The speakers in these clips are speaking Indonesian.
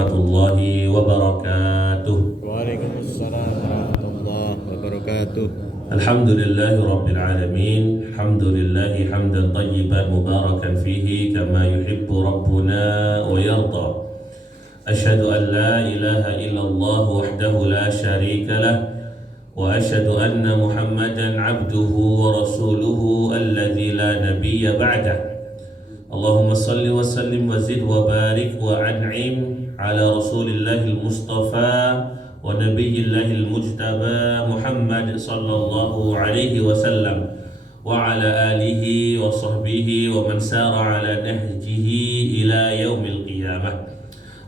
warahmatullahi wabarakatuh. Waalaikumsalam warahmatullahi wabarakatuh. Alhamdulillahi rabbil alamin. Alhamdulillahi hamdan tayyiban mubarakan fihi kama yuhibbu rabbuna wa yarda. Asyhadu an la ilaha illallah wahdahu la syarika lah wa asyhadu anna Muhammadan abduhu wa rasuluhu alladzi la nabiyya ba'dah. Allahumma salli wa sallim wa zid wa barik wa an'im ala rasulillahil mustafa wa nabiyillahil mujtaba Muhammad sallallahu alaihi wasallam wa ala alihi wa sahbihi wa man sara ala nahjihi ila yaumil qiyamah.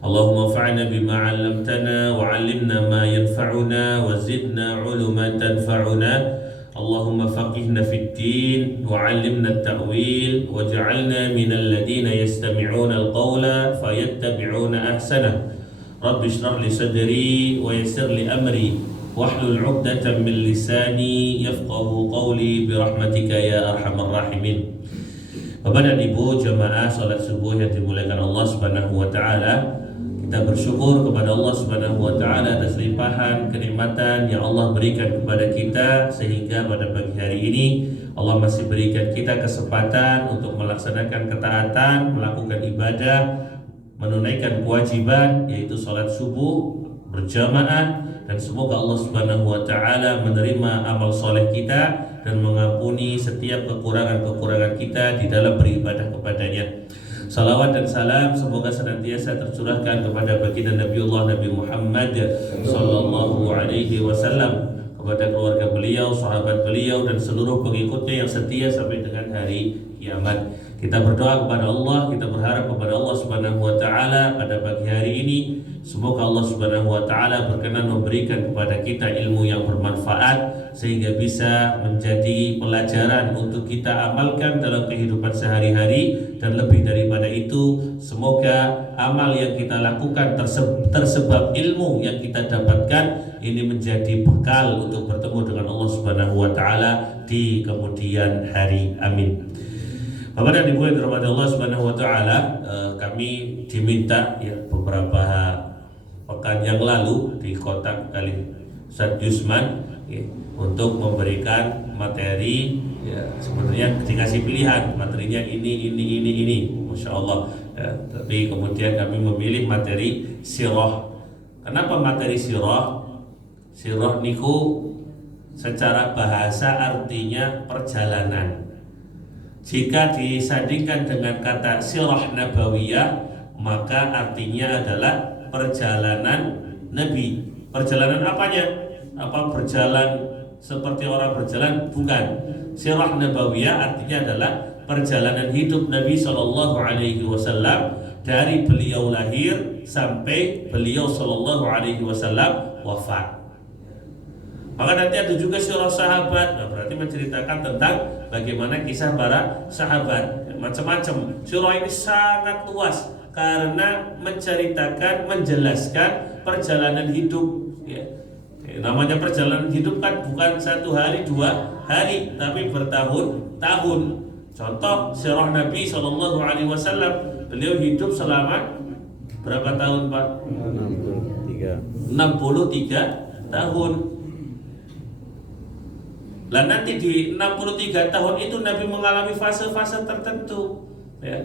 Allahumma fa'na bima 'allamtana wa 'allimna ma yanfa'una wa zidna 'uluman tanfa'una. Allahumma faqihna fid din wa 'allimna at-ta'wil waj'alna minal ladina yastami'una al-qawla fayattabi'una ahsanah. Rabbi shrah li sadri wa yassir li amri wahlul 'uqdatam min lisani yafqahu qawli bi rahmatika ya arhamar rahimin. Bapak dan Ibu jamaah salat subuh yang dimuliakan Allah Subhanahu wa taala, kita bersyukur kepada Allah Subhanahu wa taala atas limpahan kenikmatan yang Allah berikan kepada kita, sehingga pada pagi hari ini Allah masih berikan kita kesempatan untuk melaksanakan ketaatan, melakukan ibadah, menunaikan kewajiban yaitu salat subuh berjamaah, dan semoga Allah Subhanahu wa taala menerima amal soleh kita dan mengampuni setiap kekurangan-kekurangan kita di dalam beribadah kepadanya. Salawat dan salam semoga senantiasa tercurahkan kepada baginda Nabiullah Nabi Muhammad sallallahu alaihi wasallam, kepada keluarga beliau, sahabat beliau, dan seluruh pengikutnya yang setia sampai dengan hari kiamat. Kita berdoa kepada Allah, kita berharap kepada Allah Subhanahu wa taala pada pagi hari ini semoga Allah Subhanahu wa taala berkenan memberikan kepada kita ilmu yang bermanfaat sehingga bisa menjadi pelajaran untuk kita amalkan dalam kehidupan sehari-hari, dan lebih daripada itu semoga amal yang kita lakukan tersebab ilmu yang kita dapatkan ini menjadi bekal untuk bertemu dengan Allah Subhanahu wa taala di kemudian hari. Amin. Bapak dan Ibu yang dirahmati Allah Subhanahu wa taala, kami diminta ya beberapa pekan yang lalu di kotak kali Ustaz Yusman ya, untuk memberikan materi ya, sebenarnya dikasih pilihan materinya ini, Masya Allah ya, tapi kemudian kami memilih materi sirah. Kenapa materi sirah? Sirah niku secara bahasa artinya perjalanan. Jika disandingkan dengan kata sirah nabawiyah, maka artinya adalah perjalanan Nabi. Perjalanan apanya? Apa berjalan seperti orang berjalan? Bukan. Sirah nabawiyah artinya adalah perjalanan hidup Nabi Shallallahu Alaihi Wasallam dari beliau lahir sampai beliau Shallallahu Alaihi Wasallam wafat. Maka nanti ada juga sirah sahabat, nah, berarti menceritakan tentang bagaimana kisah para sahabat, macam-macam. Sirah ini sangat luas karena menceritakan, menjelaskan perjalanan hidup ya. Namanya perjalanan hidup kan bukan 1 hari 2 hari, tapi bertahun-tahun. Contoh sirah Nabi SAW, beliau hidup selama berapa tahun Pak? 63 tahun. Lah nanti di 63 tahun itu Nabi mengalami fase-fase tertentu ya.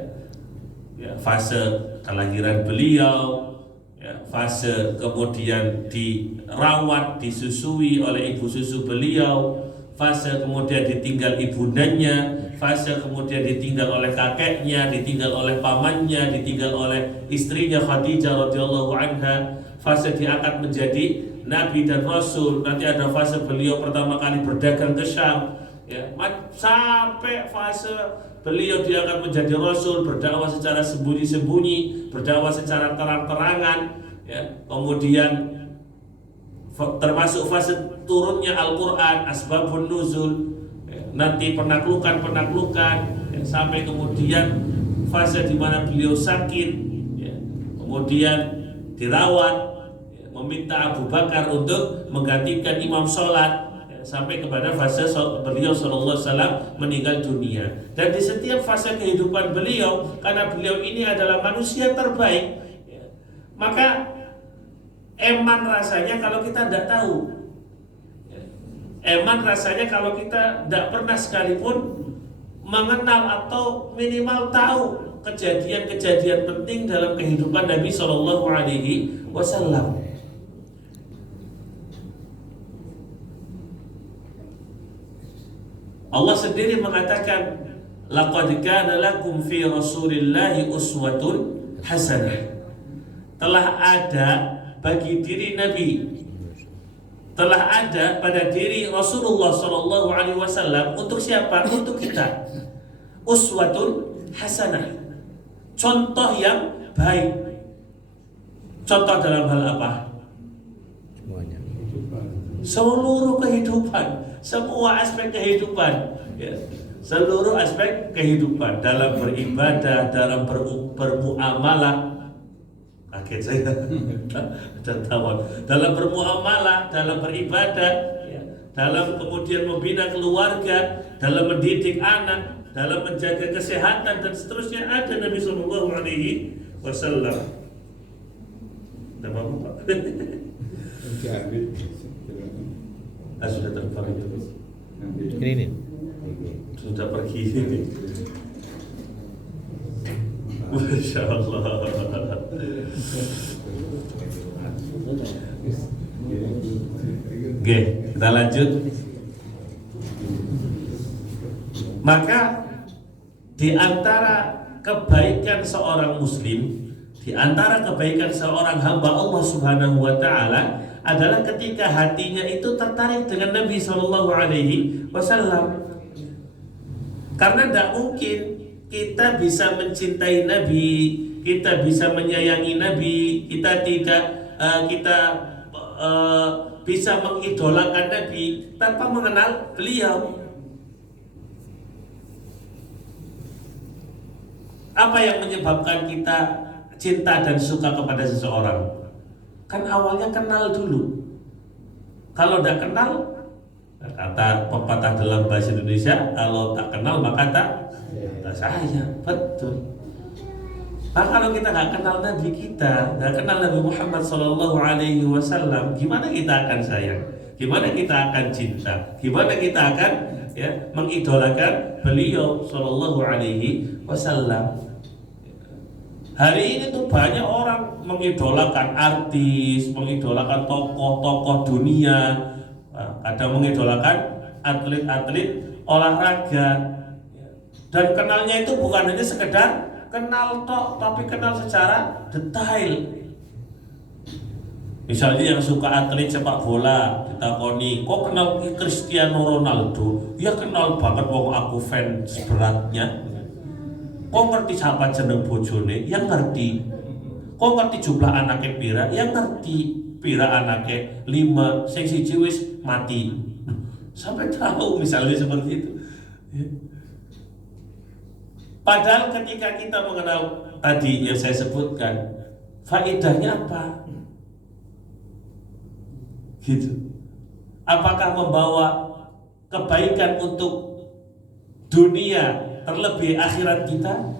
Ya, fase kelahiran beliau ya, fase kemudian dirawat, disusui oleh ibu susu beliau, fase kemudian ditinggal ibundanya, fase kemudian ditinggal oleh kakeknya, ditinggal oleh pamannya, ditinggal oleh istrinya Khadijah radhiyallahu anha, fase diangkat menjadi Nabi dan Rasul. Nanti ada fase beliau pertama kali berdagang ke Syam ya, sampai fase beliau diangkat menjadi Rasul, berdakwah secara sembunyi-sembunyi, berdakwah secara terang-terangan ya. Kemudian termasuk fase turunnya Al-Quran, asbabun nuzul ya. Nanti penaklukan ya, sampai kemudian fase di mana beliau sakit ya. Kemudian dirawat, meminta Abu Bakar untuk menggantikan imam sholat ya, sampai kepada fase beliau sallallahu alaihi wasallam meninggal dunia. Dan di setiap fase kehidupan beliau, karena beliau ini adalah manusia terbaik ya, Maka eman rasanya kalau kita tidak tahu. Eman rasanya kalau kita tidak pernah sekalipun mengenal atau minimal tahu kejadian-kejadian penting dalam kehidupan Nabi Shallallahu Alaihi Wasallam. Allah sendiri mengatakan, laqad kana lakum fi Rasulillahi uswatun hasanah. Telah ada bagi diri Nabi, telah ada pada diri Rasulullah Shallallahu Alaihi Wasallam. Untuk siapa? Untuk kita. Uswatun hasanah, contoh yang baik. Contoh dalam hal apa? Semuanya. Seluruh kehidupan, semua aspek kehidupan, ya. Seluruh aspek kehidupan, dalam beribadah, dalam bermuamalah. Kaget saya. Dalam bermuamalah, dalam beribadah, ya. Dalam kemudian membina keluarga, dalam mendidik anak, dalam menjaga kesehatan dan seterusnya, ada Nabi Sallallahu Alaihi Wasallam. Tidak apa-apa, Pak. Sudah terbang itu. Ini. Sudah pergi. Masya Allah. Oke, kita lanjut. Maka di antara kebaikan seorang muslim, di antara kebaikan seorang hamba Allah Subhanahu wa taala adalah ketika hatinya itu tertarik dengan Nabi Shallallahu Alaihi Wasallam. Karena tidak mungkin kita bisa mencintai Nabi, kita bisa menyayangi Nabi, kita tidak bisa mengidolakan Nabi tanpa mengenal beliau. Apa yang menyebabkan kita cinta dan suka kepada seseorang? Kan awalnya kenal dulu. Kalau tidak kenal, kata pepatah dalam bahasa Indonesia, kalau tak kenal maka tak sayang. Betul. Nah, kalau kita nggak kenal Nabi kita, nggak kenal Nabi Muhammad Sallallahu Alaihi Wasallam, gimana kita akan sayang? Gimana kita akan cinta? Gimana kita akan mengidolakan beliau Sallallahu Alaihi Wasallam? Hari ini tuh banyak orang mengidolakan artis, mengidolakan tokoh-tokoh dunia, kadang mengidolakan atlet-atlet olahraga, dan kenalnya itu bukan hanya sekedar kenal tok, tapi kenal secara detail. Misalnya yang suka atlet sepak bola, ditakoni, kok kenal Cristiano Ronaldo? Ya kenal banget, wong aku fans beratnya. Kok ngerti siapa jeneng bojone? Yang ngerti. Kok ngerti jumlah anaknya pira? Yang ngerti. Pira anaknya 5, sing siji wis mati. Sampai tahu misalnya seperti itu. Padahal ketika kita mengenal tadi yang saya sebutkan, faedahnya apa? Gitu. Apakah membawa kebaikan untuk dunia terlebih akhirat kita?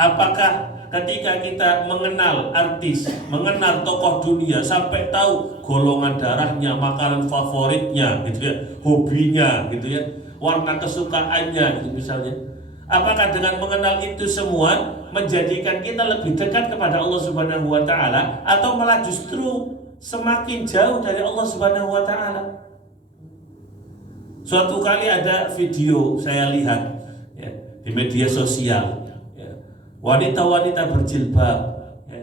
Apakah ketika kita mengenal artis, mengenal tokoh dunia sampai tahu golongan darahnya, makanan favoritnya, gitu ya, hobinya, gitu ya, warna kesukaannya, gitu misalnya. Apakah dengan mengenal itu semua menjadikan kita lebih dekat kepada Allah Subhanahu wa taala, atau malah justru semakin jauh dari Allah Subhanahu wa taala? Suatu kali ada video saya lihat di media sosial, wanita-wanita berjilbab,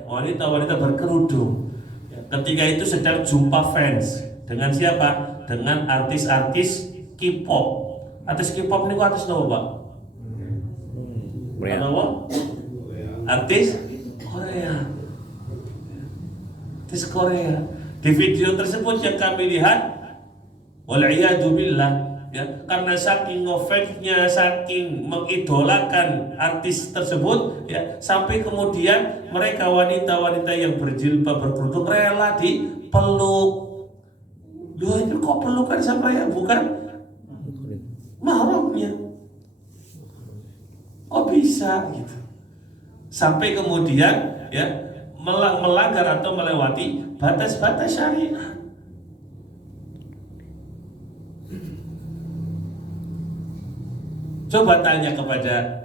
wanita-wanita berkerudung, ketika itu sedang jumpa fans dengan siapa? Dengan artis-artis K-pop. Artis K-pop ini artis apa, Pak? Apa? Artis Korea. Artis Korea. Di video tersebut yang kami lihat, wal'iyadu billah, karena saking ngefansnya, saking mengidolakan artis tersebut, sampai kemudian mereka wanita-wanita yang berjilbab berkerudung rela dipeluk. Loh, itu kok pelukan sama yang bukan mahramnya? Kok bisa gitu? Sampai kemudian melanggar atau melewati batas-batas syariat. Coba tanya kepada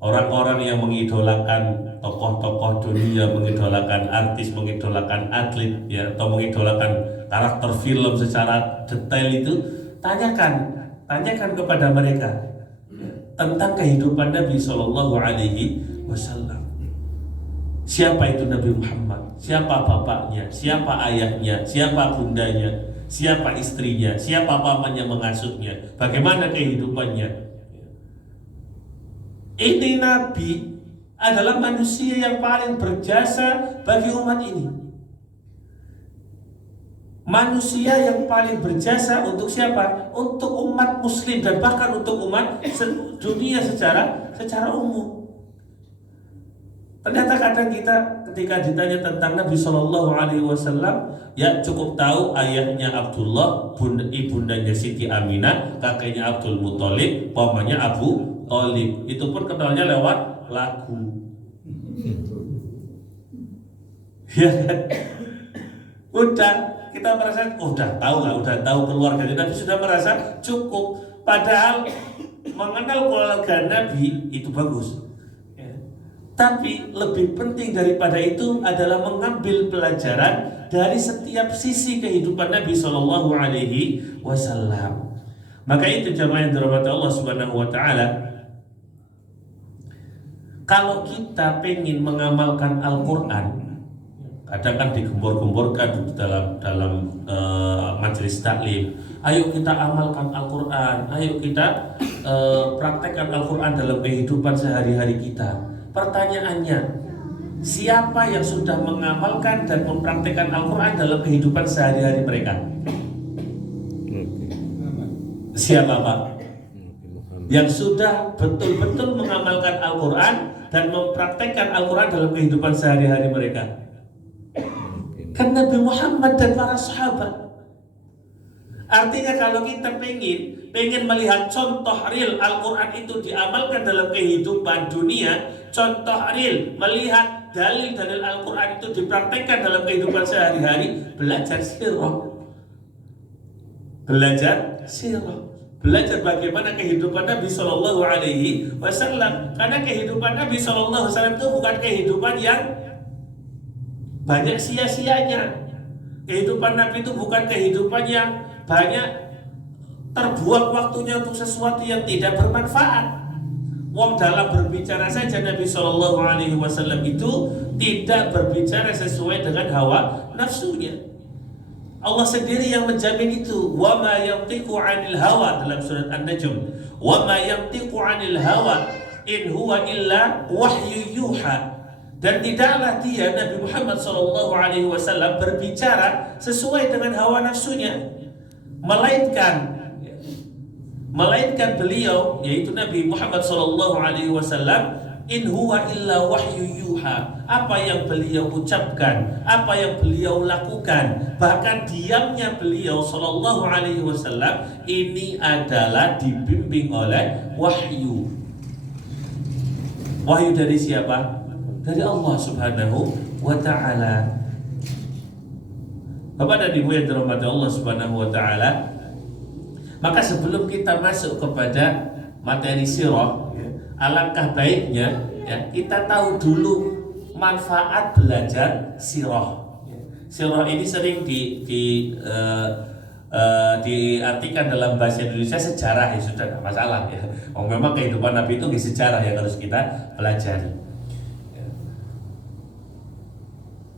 orang-orang yang mengidolakan tokoh-tokoh dunia, mengidolakan artis, mengidolakan atlet, ya, atau mengidolakan karakter film secara detail itu, tanyakan kepada mereka tentang kehidupan Nabi Shallallahu Alaihi Wasallam. Siapa itu Nabi Muhammad? Siapa bapaknya? Siapa ayahnya? Siapa bundanya? Siapa istrinya? Siapa paman yang mengasuhnya? Bagaimana kehidupannya? Ini Nabi adalah manusia yang paling berjasa bagi umat ini. Manusia yang paling berjasa untuk siapa? Untuk umat muslim dan bahkan untuk umat dunia secara umum. Ternyata kadang kita ketika ditanya tentang Nabi Shallallahu Alaihi Wasallam, ya cukup tahu ayahnya Abdullah, ibundanya Siti Aminah, kakeknya Abdul Muthalib, pamannya Abu Thalib. Itu pun kenalnya lewat lagu. Ya kan? Udah kita merasa udah tahu keluarga Nabi, sudah merasa cukup. Padahal mengenal keluarga Nabi itu bagus. Tapi lebih penting daripada itu adalah mengambil pelajaran dari setiap sisi kehidupan Nabi Shallallahu Alaihi Wasallam. Maka itu jamaah yang dirahmati Allah Subhanahu Wa Taala, kalau kita pengen mengamalkan Al-Quran, kadang kan digembor-gemborkan dalam majelis taklim, ayo kita amalkan Al-Quran, ayo kita praktekkan Al-Quran dalam kehidupan sehari-hari kita. Pertanyaannya, siapa yang sudah mengamalkan dan mempraktekkan Al-Quran dalam kehidupan sehari-hari mereka? Siapa Pak? Yang sudah betul-betul mengamalkan Al-Quran dan mempraktekkan Al-Quran dalam kehidupan sehari-hari mereka? Kan Nabi Muhammad dan para sahabat. Artinya kalau kita pengen melihat contoh real Al-Quran itu diamalkan dalam kehidupan dunia, contoh real melihat dalil-dalil Al-Quran itu dipraktekkan dalam kehidupan sehari-hari, belajar sirah. Belajar bagaimana kehidupan Nabi Shallallahu Alaihi Wasallam. Karena kehidupan Nabi Shallallahu Alaihi Wasallam itu bukan kehidupan yang banyak sia-sianya. Kehidupan Nabi itu bukan kehidupan yang banyak terbuang waktunya untuk sesuatu yang tidak bermanfaat. Wong dalam berbicara saja Nabi Shallallahu Alaihi Wasallam itu tidak berbicara sesuai dengan hawa nafsunya. Allah sendiri yang menjamin itu. Wa ma yantiqu 'anil hawa dalam surat An-Najm. Wa ma yantiqu 'anil hawa in huwa illa wahyu yuha. Dan tidaklah dia Nabi Muhammad Shallallahu Alaihi Wasallam berbicara sesuai dengan hawa nafsunya, melainkan beliau, yaitu Nabi Muhammad Shallallahu Alaihi Wasallam, in huwa illa wahyu yuha. Apa yang beliau ucapkan, apa yang beliau lakukan, bahkan diamnya beliau Shallallahu Alaihi Wasallam ini adalah dibimbing oleh wahyu. Wahyu dari siapa? Dari Allah Subhanahu wa Ta'ala. Bapak dan Ibu yang dirahmati Allah Subhanahu wa Ta'ala, maka sebelum kita masuk kepada materi sirah, alangkah baiknya kita tahu dulu manfaat belajar sirah. Sirah ini sering diartikan dalam bahasa Indonesia sejarah, ya sudah tidak masalah ya. Memang kehidupan Nabi itu sejarah yang harus kita pelajari.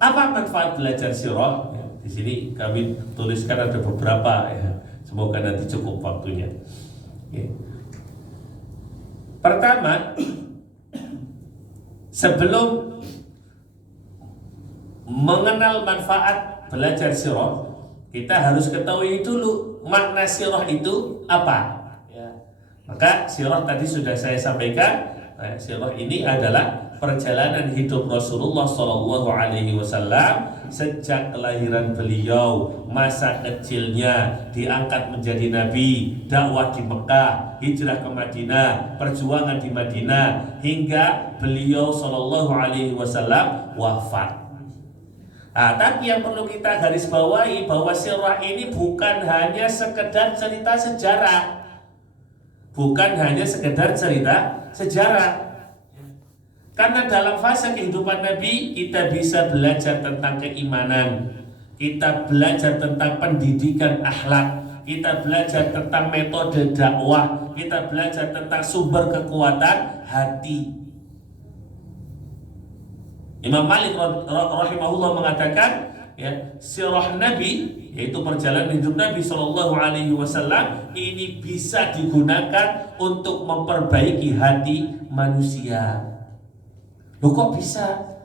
Apa manfaat belajar sirah? Di sini kami tuliskan ada beberapa ya. Semoga nanti cukup waktunya. Pertama, sebelum mengenal manfaat belajar sirah, kita harus ketahui dulu makna sirah itu apa. Maka sirah tadi sudah saya sampaikan. Sirah ini adalah perjalanan hidup Rasulullah Shallallahu Alaihi Wasallam sejak kelahiran beliau, masa kecilnya, diangkat menjadi nabi, dakwah di Mekah, hijrah ke Madinah, perjuangan di Madinah, hingga beliau Shallallahu Alaihi Wasallam wafat. Tapi yang perlu kita garis bawahi bahwa sirah ini bukan hanya sekedar cerita sejarah. Bukan hanya sekedar cerita sejarah. Karena dalam fase kehidupan Nabi kita bisa belajar tentang keimanan, kita belajar tentang pendidikan akhlak, kita belajar tentang metode dakwah, kita belajar tentang sumber kekuatan hati. Imam Malik rahimahullah mengatakan, ya, sirah Nabi, yaitu perjalanan hidup Nabi Shallallahu Alaihi Wasallam, ini bisa digunakan untuk memperbaiki hati manusia. Loh kok bisa?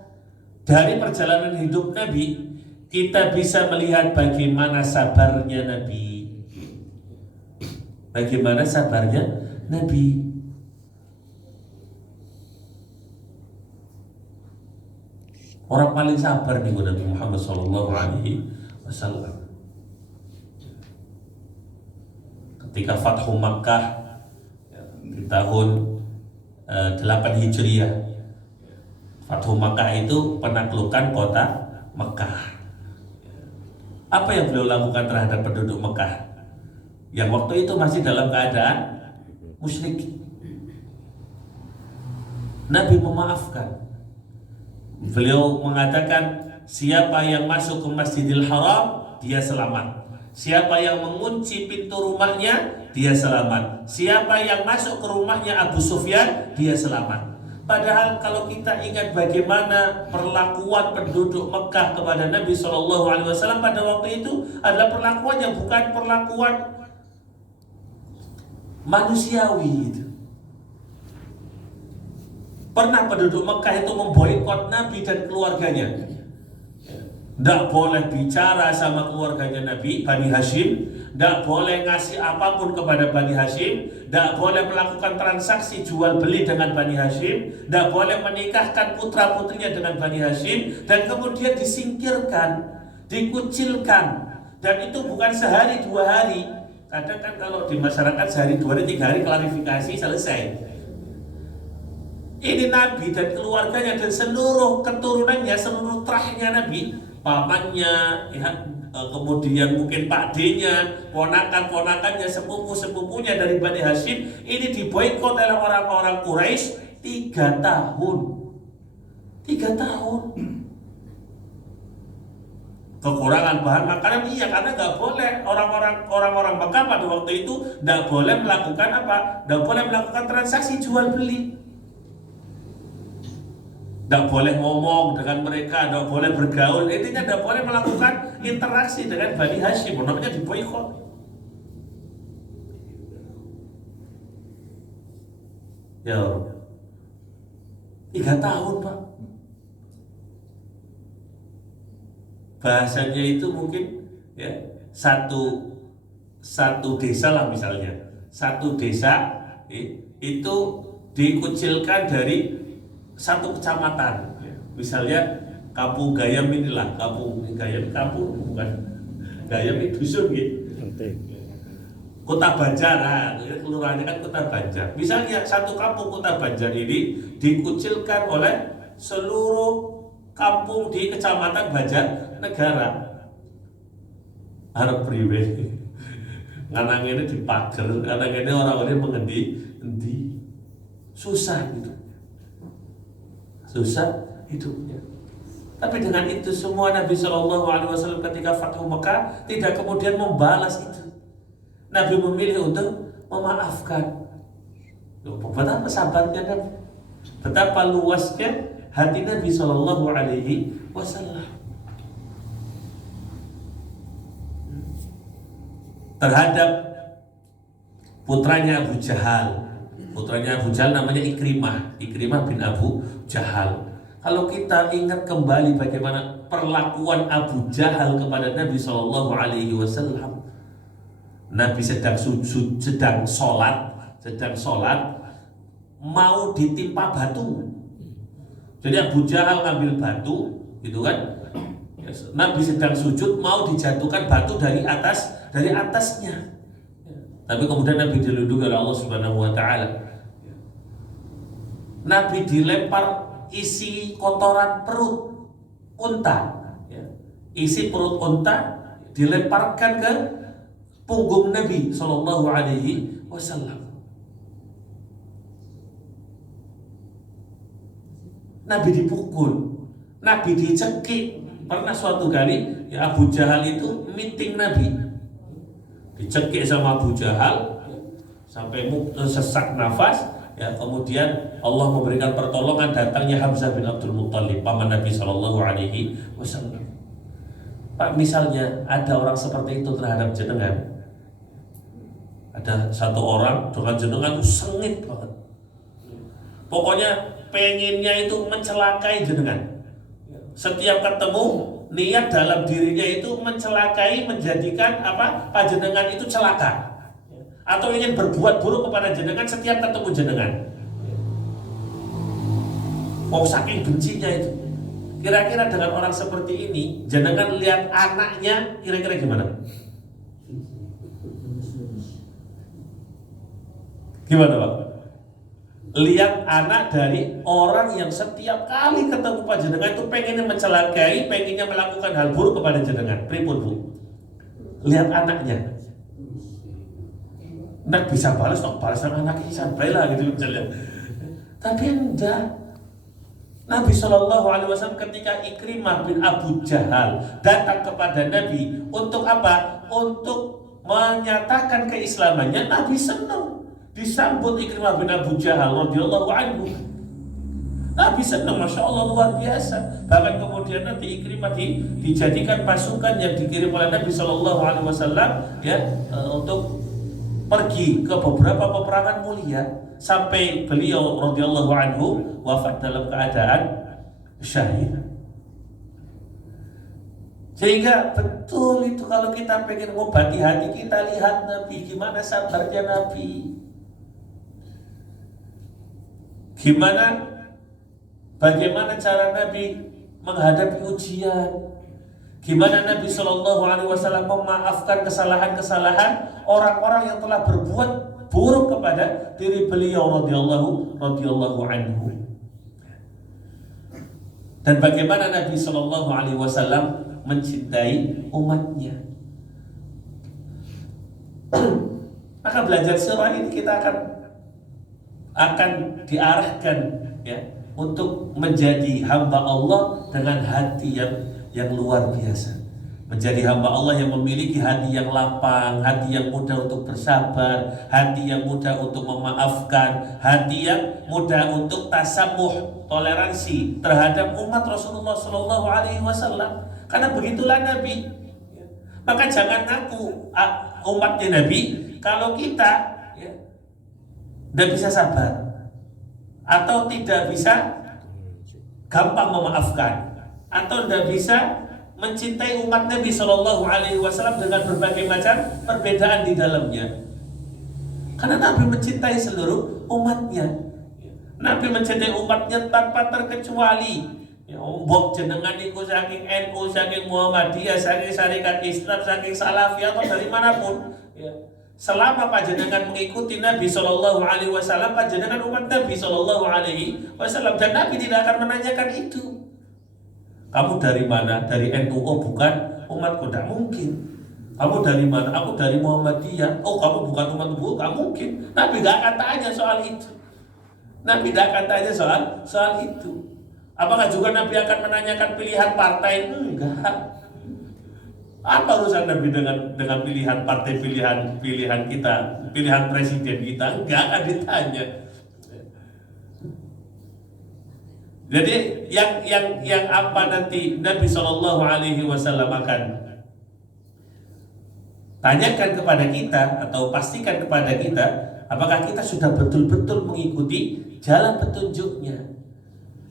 Dari perjalanan hidup Nabi kita bisa melihat bagaimana sabarnya Nabi. Bagaimana sabarnya Nabi. Orang paling sabar nih Nabi Muhammad Sallallahu Alaihi Wasallam. Ketika Fathu Makkah di tahun 8 Hijriah. Fathu Makkah itu penaklukan kota Mekah. Apa yang beliau lakukan terhadap penduduk Mekah yang waktu itu masih dalam keadaan musyrik? Nabi memaafkan. Beliau mengatakan, siapa yang masuk ke Masjidil Haram, dia selamat. Siapa yang mengunci pintu rumahnya, dia selamat. Siapa yang masuk ke rumahnya Abu Sufyan, dia selamat. Padahal kalau kita ingat bagaimana perlakuan penduduk Mekah kepada Nabi SAW pada waktu itu adalah perlakuan yang bukan perlakuan manusiawi itu. Pernah penduduk Mekah itu memboikot Nabi dan keluarganya. Tidak boleh bicara sama keluarganya Nabi, Bani Hashim. Tidak boleh ngasih apapun kepada Bani Hashim. Tidak boleh melakukan transaksi jual beli dengan Bani Hashim. Tidak boleh menikahkan putra putrinya dengan Bani Hashim. Dan kemudian disingkirkan, dikucilkan. Dan itu bukan sehari dua hari. Kadang kan kalau di masyarakat sehari dua hari, 3 hari klarifikasi selesai. Ini Nabi dan keluarganya dan seluruh keturunannya, seluruh terahnya Nabi, pamannya, ya, kemudian mungkin Pak D-nya, ponakan-ponakannya, sepupu-sepupunya dari Bani Hashim, ini diboikot oleh orang-orang Quraisy 3 tahun. 3 tahun. Kekurangan bahan makanan, iya, karena nggak boleh orang-orang Mekah pada waktu itu nggak boleh melakukan apa? Nggak boleh melakukan transaksi jual beli. Tidak boleh ngomong dengan mereka, tidak boleh bergaul, intinya tidak boleh melakukan interaksi dengan Bani Hashim, namanya diboikot. Ya, 3 tahun Pak. Bahasanya itu mungkin ya satu desa lah misalnya, satu desa itu dikucilkan dari satu kecamatan, misalnya Kampung Gayam inilah, Kampung Gayam, kampung bukan Gayam itu dusun gitu. Kota Banjar, kelurahannya kan Kota Banjar. Misalnya satu kampung Kota Banjar ini dikucilkan oleh seluruh kampung di Kecamatan Banjar Negara. Harap priwe, nganang ini dipager, nganang ini orang-orang mengendi, susah gitu. Susah hidupnya. Tapi dengan itu semua Nabi SAW ketika Fathu Mekah tidak kemudian membalas itu. Nabi memilih untuk memaafkan. Betapa sabarnya Nabi, betapa luasnya hati Nabi SAW terhadap putranya Abu Jahal. Putranya Abu Jahal namanya Ikrimah bin Abu Jahal. Kalau kita ingat kembali bagaimana perlakuan Abu Jahal kepada Nabi SAW, Nabi sedang sholat, mau ditimpa batu. Jadi Abu Jahal ngambil batu, gitu kan? Nabi sedang sujud, mau dijatuhkan batu dari atasnya. Tapi kemudian Nabi dilindungi oleh Allah Subhanahu Wa Taala. Nabi dilempar isi kotoran perut unta. ya, isi perut unta dilemparkan ke punggung Nabi Shallallahu Alaihi Wasallam. Nabi dipukul, Nabi dicekik. Pernah suatu kali ya, Abu Jahal itu meeting Nabi, dicekik sama Abu Jahal sampai sesak nafas. Ya, kemudian Allah memberikan pertolongan, datangnya Hamzah bin Abdul Muttalib, paman Nabi Shallallahu Alaihi Wasallam. Pak, misalnya ada orang seperti itu terhadap jenengan, ada satu orang dengan jenengan itu sengit banget, pokoknya pengennya itu mencelakai jenengan. Setiap ketemu niat dalam dirinya itu mencelakai, menjadikan panjenengan itu celaka, atau ingin berbuat buruk kepada jenengan setiap ketemu jenengan. Mau saking bencinya itu. Kira-kira dengan orang seperti ini, jenengan lihat anaknya, kira-kira gimana? Gimana Pak? Lihat anak dari orang yang setiap kali ketemu panjenengan itu pengennya mencelakai, pengennya melakukan hal buruk kepada jenengan. Pripun Bu? Lihat anaknya. Nggak bisa balas, balas anaknya sampai lah gitu misalnya. Tapi enggak. Nabi Shallallahu Alaihi Wasallam ketika Ikrimah bin Abu Jahal datang kepada Nabi untuk apa? Untuk menyatakan keislamannya, Nabi senang. Disambut Ikrimah bin Abu Jahal radhiyallahu anhu. Nabi senang, masya Allah, luar biasa. Bahkan kemudian nanti Ikrimah dijadikan pasukan yang dikirim oleh Nabi Shallallahu Alaihi Wasallam ya, untuk pergi ke beberapa peperangan mulia sampai beliau radhiyallahu anhu wafat dalam keadaan syahid. Sehingga betul itu, kalau kita pengen mengobati hati kita, lihat Nabi, gimana sabarnya Nabi, bagaimana cara Nabi menghadapi ujian, gimana Nabi Shallallahu Alaihi Wasallam memaafkan kesalahan-kesalahan orang-orang yang telah berbuat buruk kepada diri beliau radhiyallahu anhu. Dan bagaimana Nabi Shallallahu Alaihi Wasallam mencintai umatnya. Maka belajar sirah ini kita akan diarahkan ya untuk menjadi hamba Allah dengan hati yang luar biasa. Menjadi hamba Allah yang memiliki hati yang lapang, hati yang mudah untuk bersabar, hati yang mudah untuk memaafkan, hati yang mudah untuk tasamuh, toleransi terhadap umat Rasulullah Shallallahu Alaihi Wasallam. Karena begitulah Nabi. Maka jangan ngaku umatnya Nabi kalau kita tidak bisa sabar atau tidak bisa gampang memaafkan atau tidak bisa mencintai umat Nabi Shallallahu Alaihi Wasallam dengan berbagai macam perbedaan di dalamnya. Karena Nabi mencintai seluruh umatnya. Nabi mencintai umatnya tanpa terkecuali. Ya, mbok jenengan iku saking NU, saking Muhammadiyah, saking Syarikat Islam, saking Salafi atau dari manapun. Ya. Selama panjenengan mengikuti Nabi Shallallahu Alaihi Wasallam, panjenengan umat Nabi Shallallahu Alaihi Wasallam, dan Nabi tidak akan menanyakan itu. Kamu dari mana? Dari NU? Oh bukan umatku, tidak mungkin. Kamu dari mana? Aku dari Muhammadiyah. Oh kamu bukan umatku, tidak mungkin. Nabi tidak akan tanya soal itu. Nabi tidak akan tanya soal itu. Apakah juga Nabi akan menanyakan pilihan partai? Enggak. Apa urusan Nabi dengan pilihan partai, pilihan kita, pilihan presiden kita? Enggak akan ditanya. Jadi yang apa nanti Nabi Shallallahu Alaihi Wasallam akan tanyakan kepada kita atau pastikan kepada kita, apakah kita sudah betul-betul mengikuti jalan petunjuknya.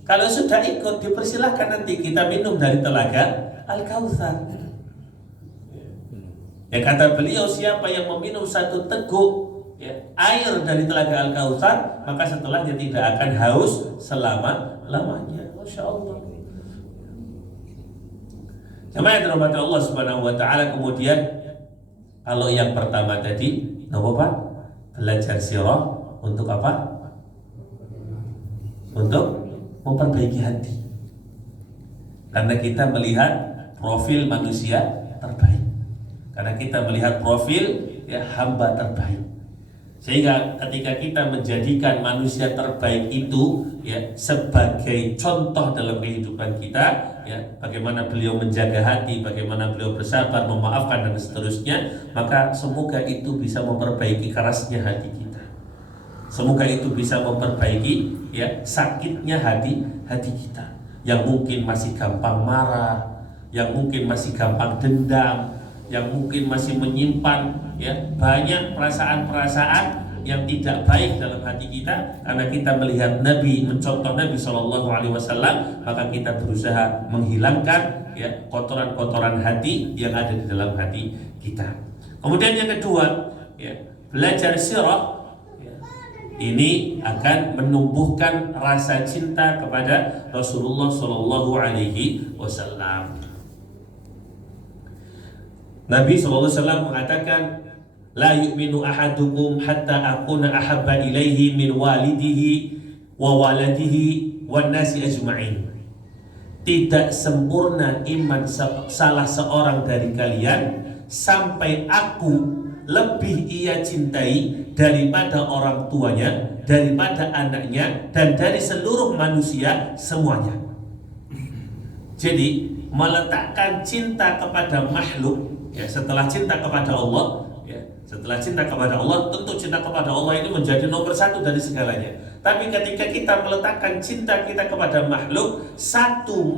Kalau sudah ikut, dipersilahkan nanti kita minum dari telaga Al-Kautsar. Ya kata beliau, siapa yang meminum satu teguk air dari telaga Al-Kautsar, maka setelahnya tidak akan haus selama-lamanya. Masya Allah. Jamaah yang dirahmati Allah Subhanahu Wa Taala. Kemudian kalau yang pertama tadi, apa? Belajar sirah untuk apa? Untuk memperbaiki hati. Karena kita melihat profil manusia terbaik. Karena kita melihat profil ya hamba terbaik. Sehingga ketika kita menjadikan manusia terbaik itu ya sebagai contoh dalam kehidupan kita, ya bagaimana beliau menjaga hati, bagaimana beliau bersabar, memaafkan dan seterusnya, maka semoga itu bisa memperbaiki kerasnya hati kita. Semoga itu bisa memperbaiki ya sakitnya hati kita yang mungkin masih gampang marah, yang mungkin masih gampang dendam, yang mungkin masih menyimpan ya banyak perasaan-perasaan yang tidak baik dalam hati kita. Karena kita melihat Nabi, mencontoh Nabi SAW, maka kita berusaha menghilangkan ya kotoran-kotoran hati yang ada di dalam hati kita. Kemudian yang kedua, ya, belajar sirah ya, ini akan menumbuhkan rasa cinta kepada Rasulullah SAW. Nabi SAW mengatakan, la yu'minu ahadukum hatta akuna ahabba ilaihi min walidihi wa waladihi wan nasi ajma'in. Tidak sempurna iman salah seorang dari kalian sampai aku lebih ia cintai daripada orang tuanya, daripada anaknya, dan dari seluruh manusia semuanya. Jadi meletakkan cinta kepada makhluk ya, setelah cinta kepada Allah, ya, setelah cinta kepada Allah, tentu cinta kepada Allah ini menjadi nomor satu dari segalanya. Tapi ketika kita meletakkan cinta kita kepada makhluk, satu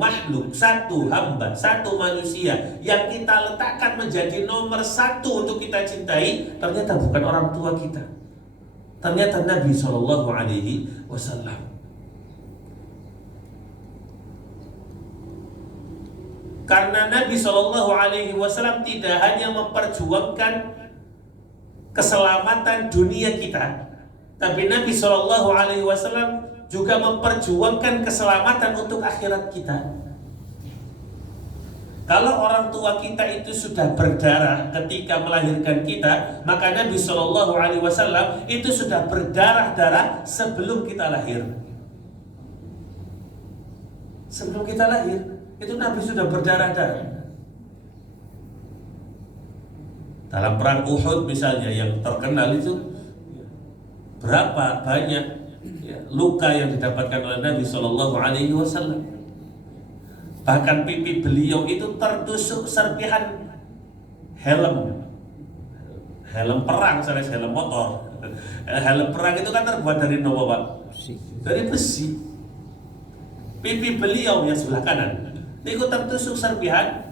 hamba, satu manusia yang kita letakkan menjadi nomor satu untuk kita cintai, ternyata bukan orang tua kita, ternyata Nabi SAW. Karena Nabi SAW tidak hanya memperjuangkan keselamatan dunia kita, tapi Nabi SAW juga memperjuangkan keselamatan untuk akhirat kita. Kalau orang tua kita itu sudah berdarah ketika melahirkan kita, maka Nabi SAW itu sudah berdarah-darah sebelum kita lahir. Sebelum kita lahir, itu Nabi sudah berdarah-darah. Dalam perang Uhud misalnya yang terkenal itu, berapa banyak ya, luka yang didapatkan oleh Nabi SAW. Bahkan pipi beliau itu tertusuk serpihan helm perang, sanes helm motor. Helm perang itu kan terbuat dari apa, Pak? Dari besi. Pipi beliau yang sebelah kanan itu tertusuk serpihan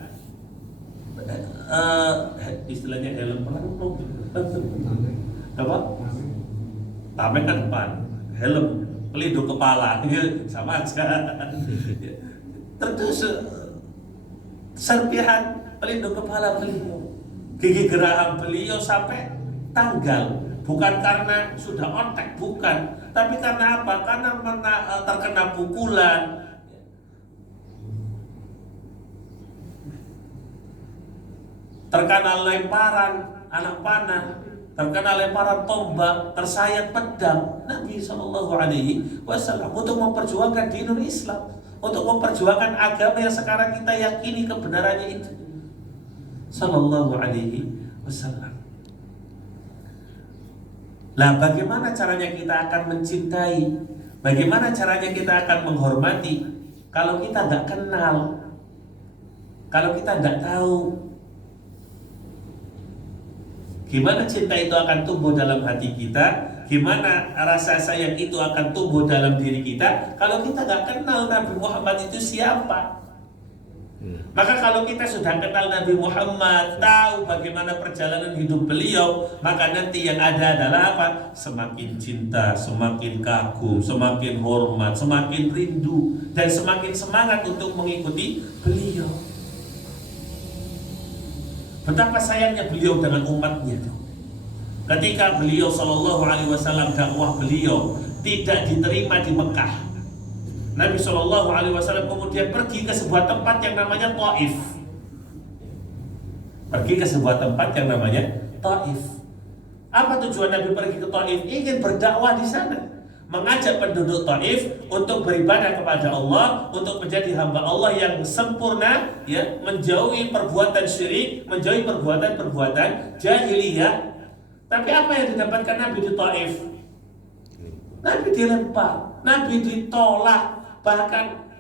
istilahnya helm perang apa? Tameng kan depan, helm pelindung kepala, sama aja. Tertusuk serpihan pelindung kepala beliau, gigi geraham beliau sampai tanggal, bukan karena sudah otek, bukan, tapi karena apa? Karena terkena pukulan, terkena lemparan anak panah, terkena lemparan tombak, tersayat pedang. Nabi SAW untuk memperjuangkan dinul Islam, untuk memperjuangkan agama yang sekarang kita yakini kebenarannya itu. Sallallahu alaihi wasallam. Lah bagaimana caranya kita akan mencintai? Bagaimana caranya kita akan menghormati kalau kita nggak kenal? Kalau kita nggak tahu? Gimana cinta itu akan tumbuh dalam hati kita? Gimana rasa sayang itu akan tumbuh dalam diri kita kalau kita nggak kenal Nabi Muhammad itu siapa? Maka kalau kita sudah kenal Nabi Muhammad, tahu bagaimana perjalanan hidup beliau, maka nanti yang ada adalah apa? Semakin cinta, semakin kagum, semakin hormat, semakin rindu, dan semakin semangat untuk mengikuti beliau. Betapa sayangnya beliau dengan umatnya. Ketika beliau SAW dakwah beliau tidak diterima di Mekah, Nabi SAW kemudian pergi ke sebuah tempat yang namanya Taif. Pergi ke sebuah tempat yang namanya Taif. Apa tujuan Nabi pergi ke Taif? Ingin berdakwah di sana. mengajak penduduk Taif untuk beribadah kepada Allah, untuk menjadi hamba Allah yang sempurna, ya, menjauhi perbuatan syirik, menjauhi perbuatan jahiliyah. Tapi apa yang didapatkan Nabi di Taif? Nabi dilempar, Nabi ditolak, bahkan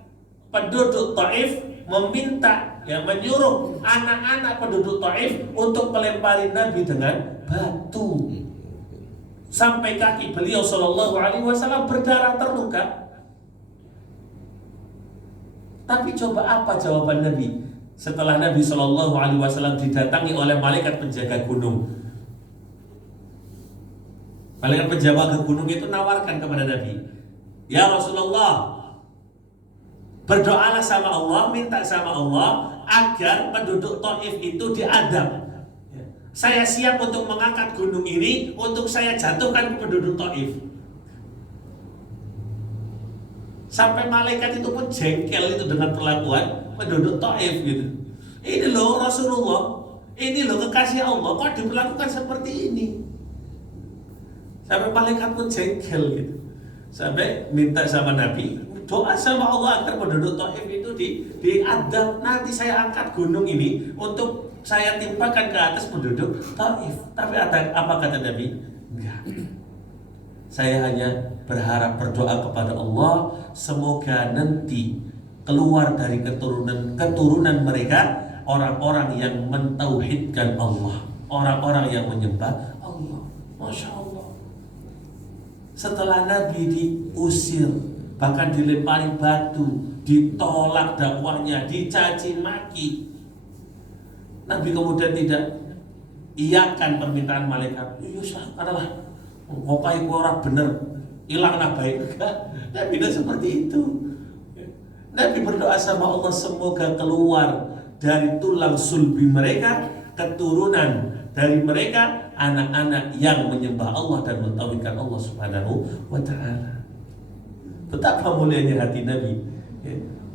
penduduk Taif meminta, ya, menyuruh anak-anak penduduk Taif untuk melempari Nabi dengan batu. Sampai kaki beliau Shallallahu Alaihi Wasallam berdarah terluka. Tapi coba apa jawaban Nabi setelah Nabi Shallallahu Alaihi Wasallam didatangi oleh malaikat penjaga gunung? Malaikat penjaga gunung itu nawarkan kepada Nabi, ya Rasulullah, berdoalah sama Allah, minta sama Allah agar penduduk Taif itu diadab. Saya siap untuk mengangkat gunung ini untuk saya jatuhkan ke penduduk Taif. Sampai malaikat itu pun jengkel itu dengan perlakuan penduduk Taif gitu. Ini loh Rasulullah, ini loh kekasih Allah, kok diperlakukan seperti ini? Sampai malaikat pun jengkel gitu. Sampai minta sama Nabi, doa sama Allah agar penduduk Taif itu diadab. Nanti saya angkat gunung ini untuk saya timpakan ke atas penduduk Taif. Tapi apa kata Nabi? Enggak. Saya hanya berharap, berdoa kepada Allah, semoga nanti keluar dari keturunan mereka orang-orang yang mentauhidkan Allah, orang-orang yang menyembah Allah. Masya Allah. Setelah Nabi diusir, bahkan dilempari batu, ditolak dakwahnya, dicaci maki, Nabi kemudian tidak iakan permintaan malaikat. Iya sah, adalah ngopai orang bener, hilang nabai. Nabi tidak seperti itu. Nabi berdoa sama Allah semoga keluar dari tulang sulbi mereka, keturunan dari mereka, anak-anak yang menyembah Allah dan mentauhidkan Allah Subhanahu wa Ta'ala. Betapa mulianya hati Nabi,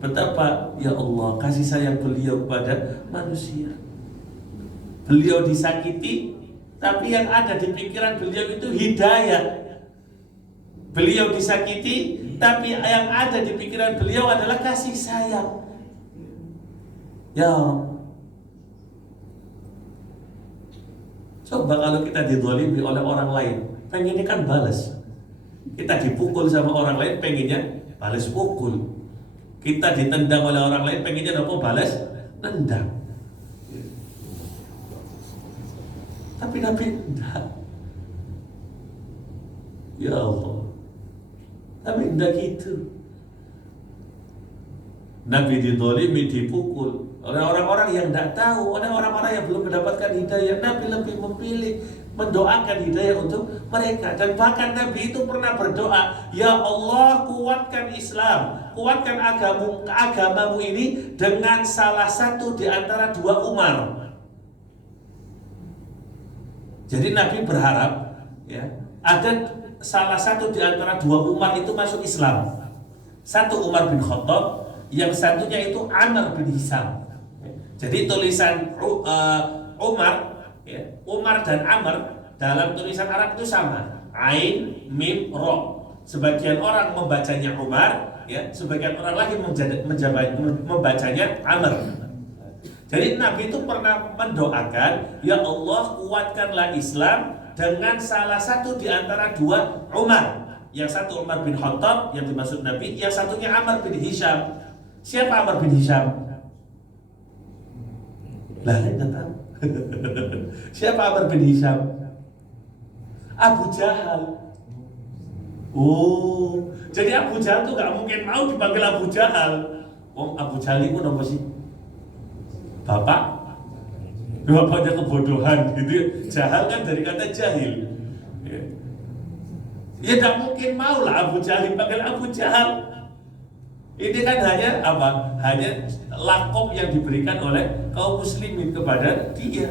betapa ya Allah kasih sayang beliau kepada manusia. Beliau disakiti, tapi yang ada di pikiran beliau itu hidayah. Beliau disakiti, tapi yang ada di pikiran beliau adalah kasih sayang. Ya Allah. Coba kalau kita dizalimi oleh orang lain, pengennya kan balas. Kita dipukul sama orang lain, pengennya balas pukul. Kita ditendang oleh orang lain, pengennya apa? Balas nendang. Tapi Nabi tidak. Ya Allah, Nabi tidak gitu. Nabi dizalimi, dipukul oleh orang-orang yang tidak tahu, oleh orang-orang yang belum mendapatkan hidayah. Nabi lebih memilih mendoakan hidayah untuk mereka. Dan bahkan Nabi itu pernah berdoa, ya Allah, kuatkan Islam, kuatkan agamamu ini dengan salah satu di antara dua Umar. Jadi Nabi berharap, ya, ada salah satu di antara dua Umar itu masuk Islam. Satu Umar bin Khattab, yang satunya itu Amr bin Hisham. Jadi tulisan Umar, ya, Umar dan Amr dalam tulisan Arab itu sama, Ain, Mim, Ro. Sebagian orang membacanya Umar, ya, sebagian orang lagi membacanya Amr. Jadi Nabi itu pernah mendoakan, ya Allah, kuatkanlah Islam dengan salah satu di antara dua Umar. Yang satu Umar bin Khattab yang dimaksud Nabi, yang satunya Amr bin Hisham. Siapa Amr bin Hisham? Lah, enggak tahu. Siapa Amr bin Hisham? Abu Jahal. Oh, jadi Abu Jahal tuh gak mungkin mau dipanggil Abu Jahal. Abu Jahal itu apa sih? Bapaknya kebodohan gitu. Jahal kan dari kata jahil. Ya tidak mungkin mau lah Abu Jahal dipanggil Abu Jahal. Ini kan hanya apa? Hanya lakob yang diberikan oleh kaum muslimin kepada dia.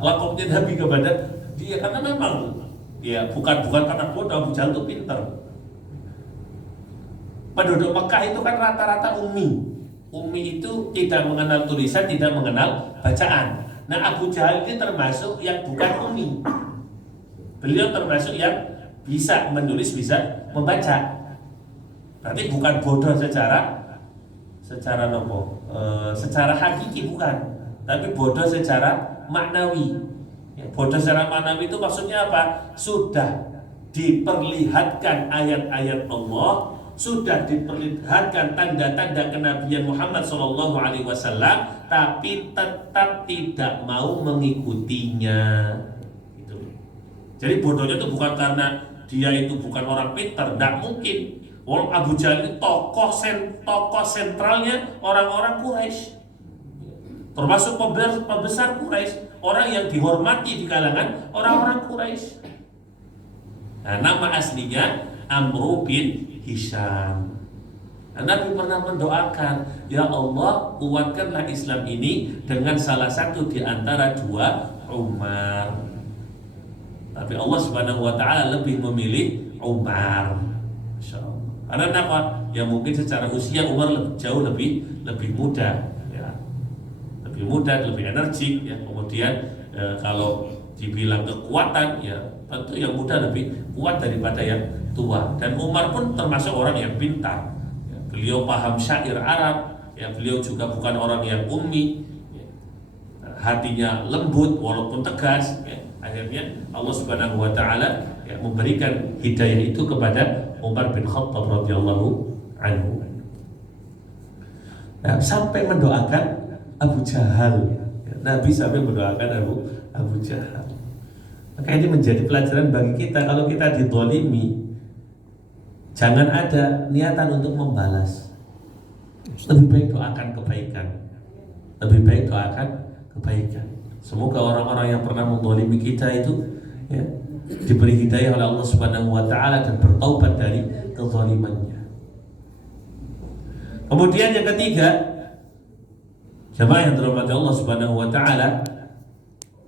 Lakobnya Nabi kepada dia, karena memang ya bukan karena bodoh. Abu Jahal itu pintar. Penduduk Mekah itu kan rata-rata ummi. Ummi itu tidak mengenal tulisan, tidak mengenal bacaan. Nah, Abu Jahal ini termasuk yang bukan ummi. Beliau termasuk yang bisa menulis, bisa membaca. Berarti bukan bodoh secara nopo, secara hakiki bukan, tapi bodoh secara maknawi. Ya, bodoh secara maknawi itu maksudnya apa? Sudah diperlihatkan ayat-ayat Allah, sudah diperlihatkan tanda-tanda kenabian Muhammad SAW, tapi tetap tidak mau mengikutinya. Gitu. Jadi bodohnya itu bukan karena dia itu bukan orang pintar, tidak mungkin. Wong Abu Jahal itu tokoh sentralnya orang-orang Quraisy, termasuk pembesar Quraisy, orang yang dihormati di kalangan orang-orang Quraisy. Nah, nama aslinya Amr bin Hisham. Nah, Nabi pernah mendoakan, ya Allah, kuatkanlah Islam ini dengan salah satu di antara dua Umar. Tapi Allah Subhanahu wa taala lebih memilih Umar. Masyaallah. Karena apa? Ya mungkin secara usia Umar jauh lebih muda, ya. Lebih muda, lebih energik, ya. Kemudian kalau dibilang kekuatan, ya tentu yang muda lebih kuat daripada yang tua. Dan Umar pun termasuk orang yang pintar. Ya, beliau paham syair Arab, ya beliau juga bukan orang yang ummi. Ya. Hatinya lembut walaupun tegas, ya. Akhirnya Allah Subhanahu wa taala ya memberikan hidayah itu kepada Umar bin Khattab radhiyallahu anhu. Nah, sampai mendoakan Abu Jahal. Ya, Nabi sampai mendoakan Abu Jahal. Maka ini menjadi pelajaran bagi kita, kalau kita dizalimi, jangan ada niatan untuk membalas. Lebih baik doakan kebaikan. Lebih baik doakan kebaikan. Semoga orang-orang yang pernah menzalimi kita itu ya, diberi hidayah oleh Allah Subhanahu wa taala dan bertaubat dari kezalimannya. Kemudian yang ketiga, jemaah yang dirahmati Allah Subhanahu wa taala,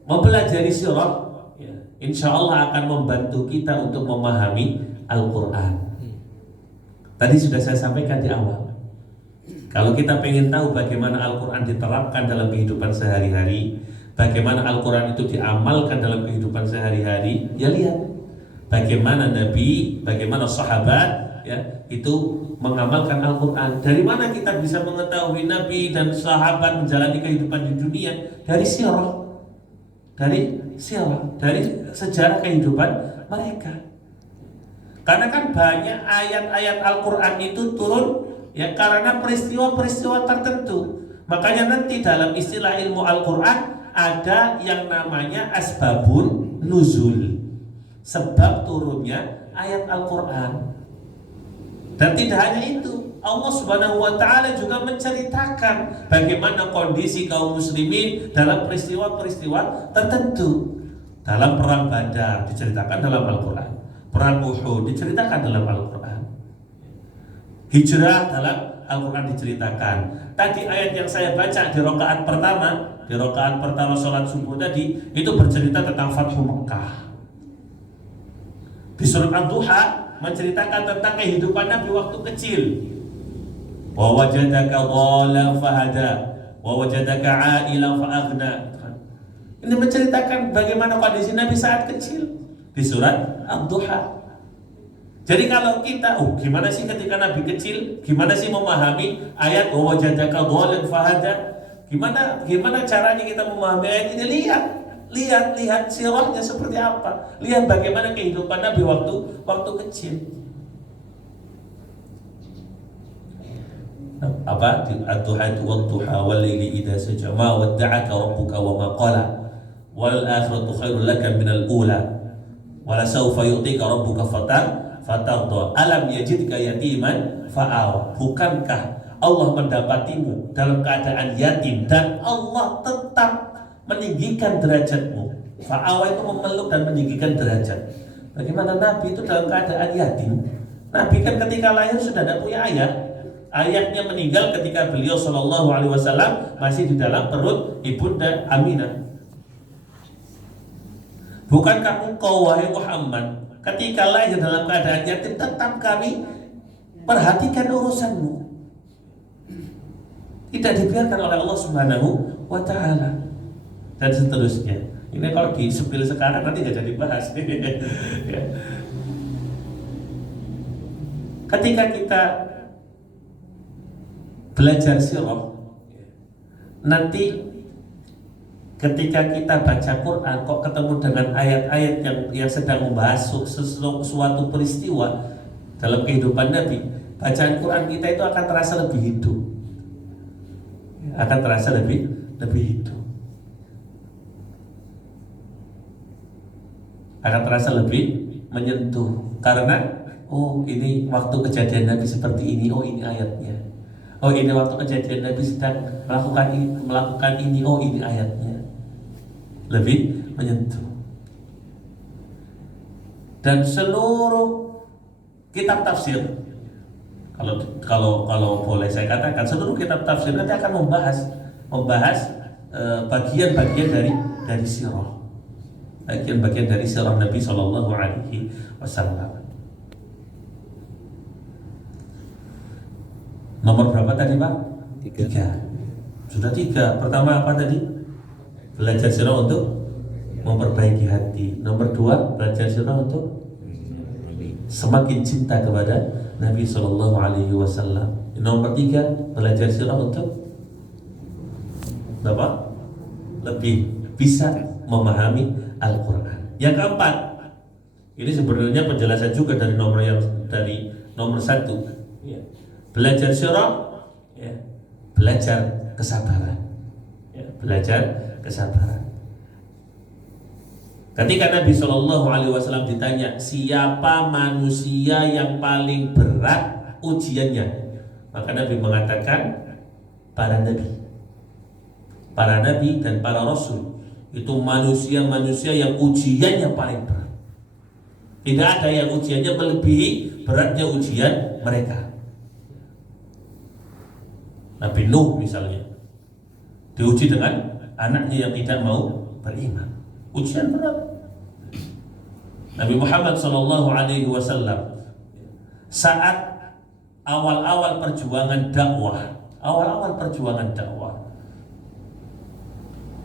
mempelajari sirah ya, insyaallah akan membantu kita untuk memahami Al-Qur'an. Tadi sudah saya sampaikan di awal. Kalau kita pengen tahu bagaimana Al-Qur'an diterapkan dalam kehidupan sehari-hari, bagaimana Al-Quran itu diamalkan dalam kehidupan sehari-hari, ya lihat bagaimana Nabi, bagaimana sahabat ya itu mengamalkan Al-Quran. Dari mana kita bisa mengetahui Nabi dan sahabat menjalani kehidupan di dunia? Dari sirah, dari sejarah kehidupan mereka. Karena kan banyak ayat-ayat Al-Quran itu turun ya karena peristiwa-peristiwa tertentu. Makanya nanti dalam istilah ilmu Al-Quran ada yang namanya asbabun nuzul, sebab turunnya ayat Al-Quran. Dan tidak hanya itu, Allah Subhanahu wa taala juga menceritakan bagaimana kondisi kaum muslimin dalam peristiwa-peristiwa tertentu. Dalam perang Badar diceritakan dalam Al-Quran, perang Uhud diceritakan dalam Al-Quran, hijrah dalam Al-Quran diceritakan. Tadi ayat yang saya baca di rakaat pertama sholat subuh tadi itu bercerita tentang Fathu Mekah. Di surat Ad-Duha menceritakan tentang kehidupan Nabi waktu kecil. Wa wajadaka dhalan fahada wa wajadaka 'ailan fa'aghna. Ini menceritakan bagaimana kondisi Nabi saat kecil di surat Ad-Duha. Jadi kalau kita, gimana sih ketika Nabi kecil, gimana sih memahami ayat wa wajadaka dhalan fahada? Gimana caranya kita memahami ayat ini? Lihat sirahnya seperti apa. Lihat bagaimana kehidupan Nabi waktu kecil. Apa? Ad-duha wad-duha wal laili idza saja ma wadda'aka rabbuka wa ma qala wal akhiratu khairul laka minal ula wa la sawfa yu'tika rabbuka fatarda alam yajidka yatiman fa'awa. Bukankah Allah mendapatimu dalam keadaan yatim dan Allah tetap meninggikan derajatmu. Fa'awa itu memeluk dan meninggikan derajat. Bagaimana Nabi itu dalam keadaan yatim? Nabi kan ketika lahir sudah tidak punya ayah. Ayahnya meninggal ketika beliau SAW masih di dalam perut ibunda Aminah. Bukankah engkau wahai Muhammad ketika lahir dalam keadaan yatim tetap kami perhatikan urusanmu? Tidak dibiarkan oleh Allah Subhanahu wa taala. Dan seterusnya. Ini kalau di sepil sekarang nanti nggak jadi bahas. Ya. ketika kita belajar sirah, nanti ketika kita baca Quran kok ketemu dengan ayat-ayat yang sedang membahas suatu peristiwa dalam kehidupan Nabi, bacaan Quran kita itu akan terasa lebih hidup, akan terasa lebih hidup, akan terasa lebih menyentuh. Karena oh ini waktu kejadian Nabi seperti ini, oh ini ayatnya. Oh ini waktu kejadian Nabi sedang melakukan ini, oh ini ayatnya. Lebih menyentuh. Dan seluruh kitab tafsir, kalau boleh saya katakan, seluruh kitab tafsir nanti akan membahas bagian-bagian dari sirah, bagian-bagian dari sirah Nabi Shallallahu Alaihi Wasallam. Nomor berapa tadi Pak? 3. Sudah 3. Pertama apa tadi? Belajar sirah untuk memperbaiki hati. Nomor 2, belajar sirah untuk semakin cinta kepada Nabi Sallallahu Alaihi Wasallam. Nomor 3, belajar sirah untuk apa? Lebih bisa memahami Al-Quran. Yang keempat, ini sebenarnya penjelasan juga dari nomor 1. Belajar sirah, belajar kesabaran, belajar kesabaran. Ketika Nabi Shallallahu Alaihi Wasallam ditanya siapa manusia yang paling berat ujiannya, maka Nabi mengatakan para nabi dan para rasul itu manusia-manusia yang ujiannya paling berat. Tidak ada yang ujiannya melebihi beratnya ujian mereka. Nabi Nuh misalnya diuji dengan anaknya yang tidak mau beriman, ujian berat. Nabi Muhammad SAW saat awal-awal perjuangan dakwah,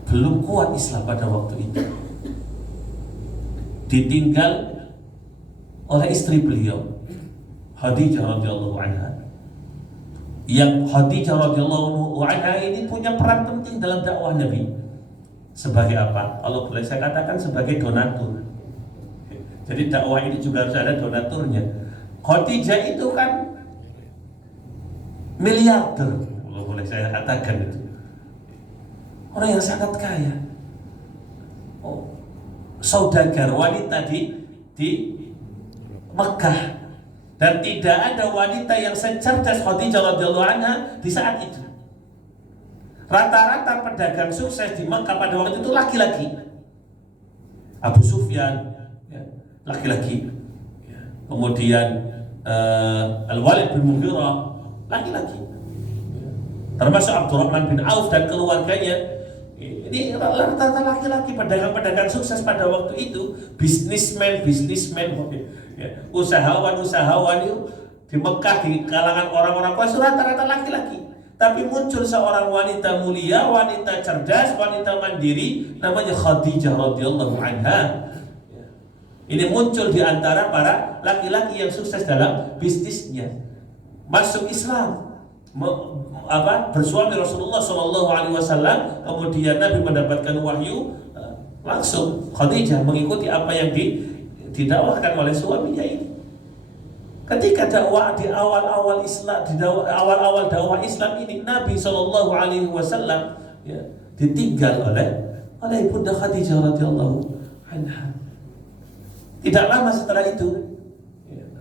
belum kuat Islam pada waktu itu, ditinggal oleh istri beliau Khadijah radhiyallahu anha. Yang Khadijah radhiyallahu anha ini punya peran penting dalam dakwah Nabi. Sebagai apa? Kalau boleh saya katakan sebagai donatur. Jadi dakwah ini juga harus ada donaturnya. Khadijah itu kan miliarder, kalau boleh saya katakan itu. Orang yang sangat kaya. Saudagar wanita di Mekah. Dan tidak ada wanita yang secerdas Khadijah radhiyallahu anha di saat itu. Rata-rata pedagang sukses di Mekah pada waktu itu laki-laki. Abu Sufyan, laki-laki. Kemudian Al-Walid bin Mughirah, laki-laki. Termasuk Abdurrahman bin Auf dan keluarganya. Ini rata-rata laki-laki, pedagang-pedagang sukses pada waktu itu, bisnismen, usahawan itu di Mekah, di kalangan orang-orang Quraisy rata-rata laki-laki. Tapi muncul seorang wanita mulia, wanita cerdas, wanita mandiri, namanya Khadijah radhiyallahu anha. Ini muncul di antara para laki-laki yang sukses dalam bisnisnya. Masuk Islam, bersuami Rasulullah SAW, kemudian Nabi mendapatkan wahyu, langsung Khadijah mengikuti apa yang didakwahkan oleh suaminya ini. Ketika dakwah di awal-awal Islam, awal-awal dakwah Islam ini, Nabi SAW ditinggal oleh ibunda Khadijah radhiyallahu anha. Tidak lama setelah itu,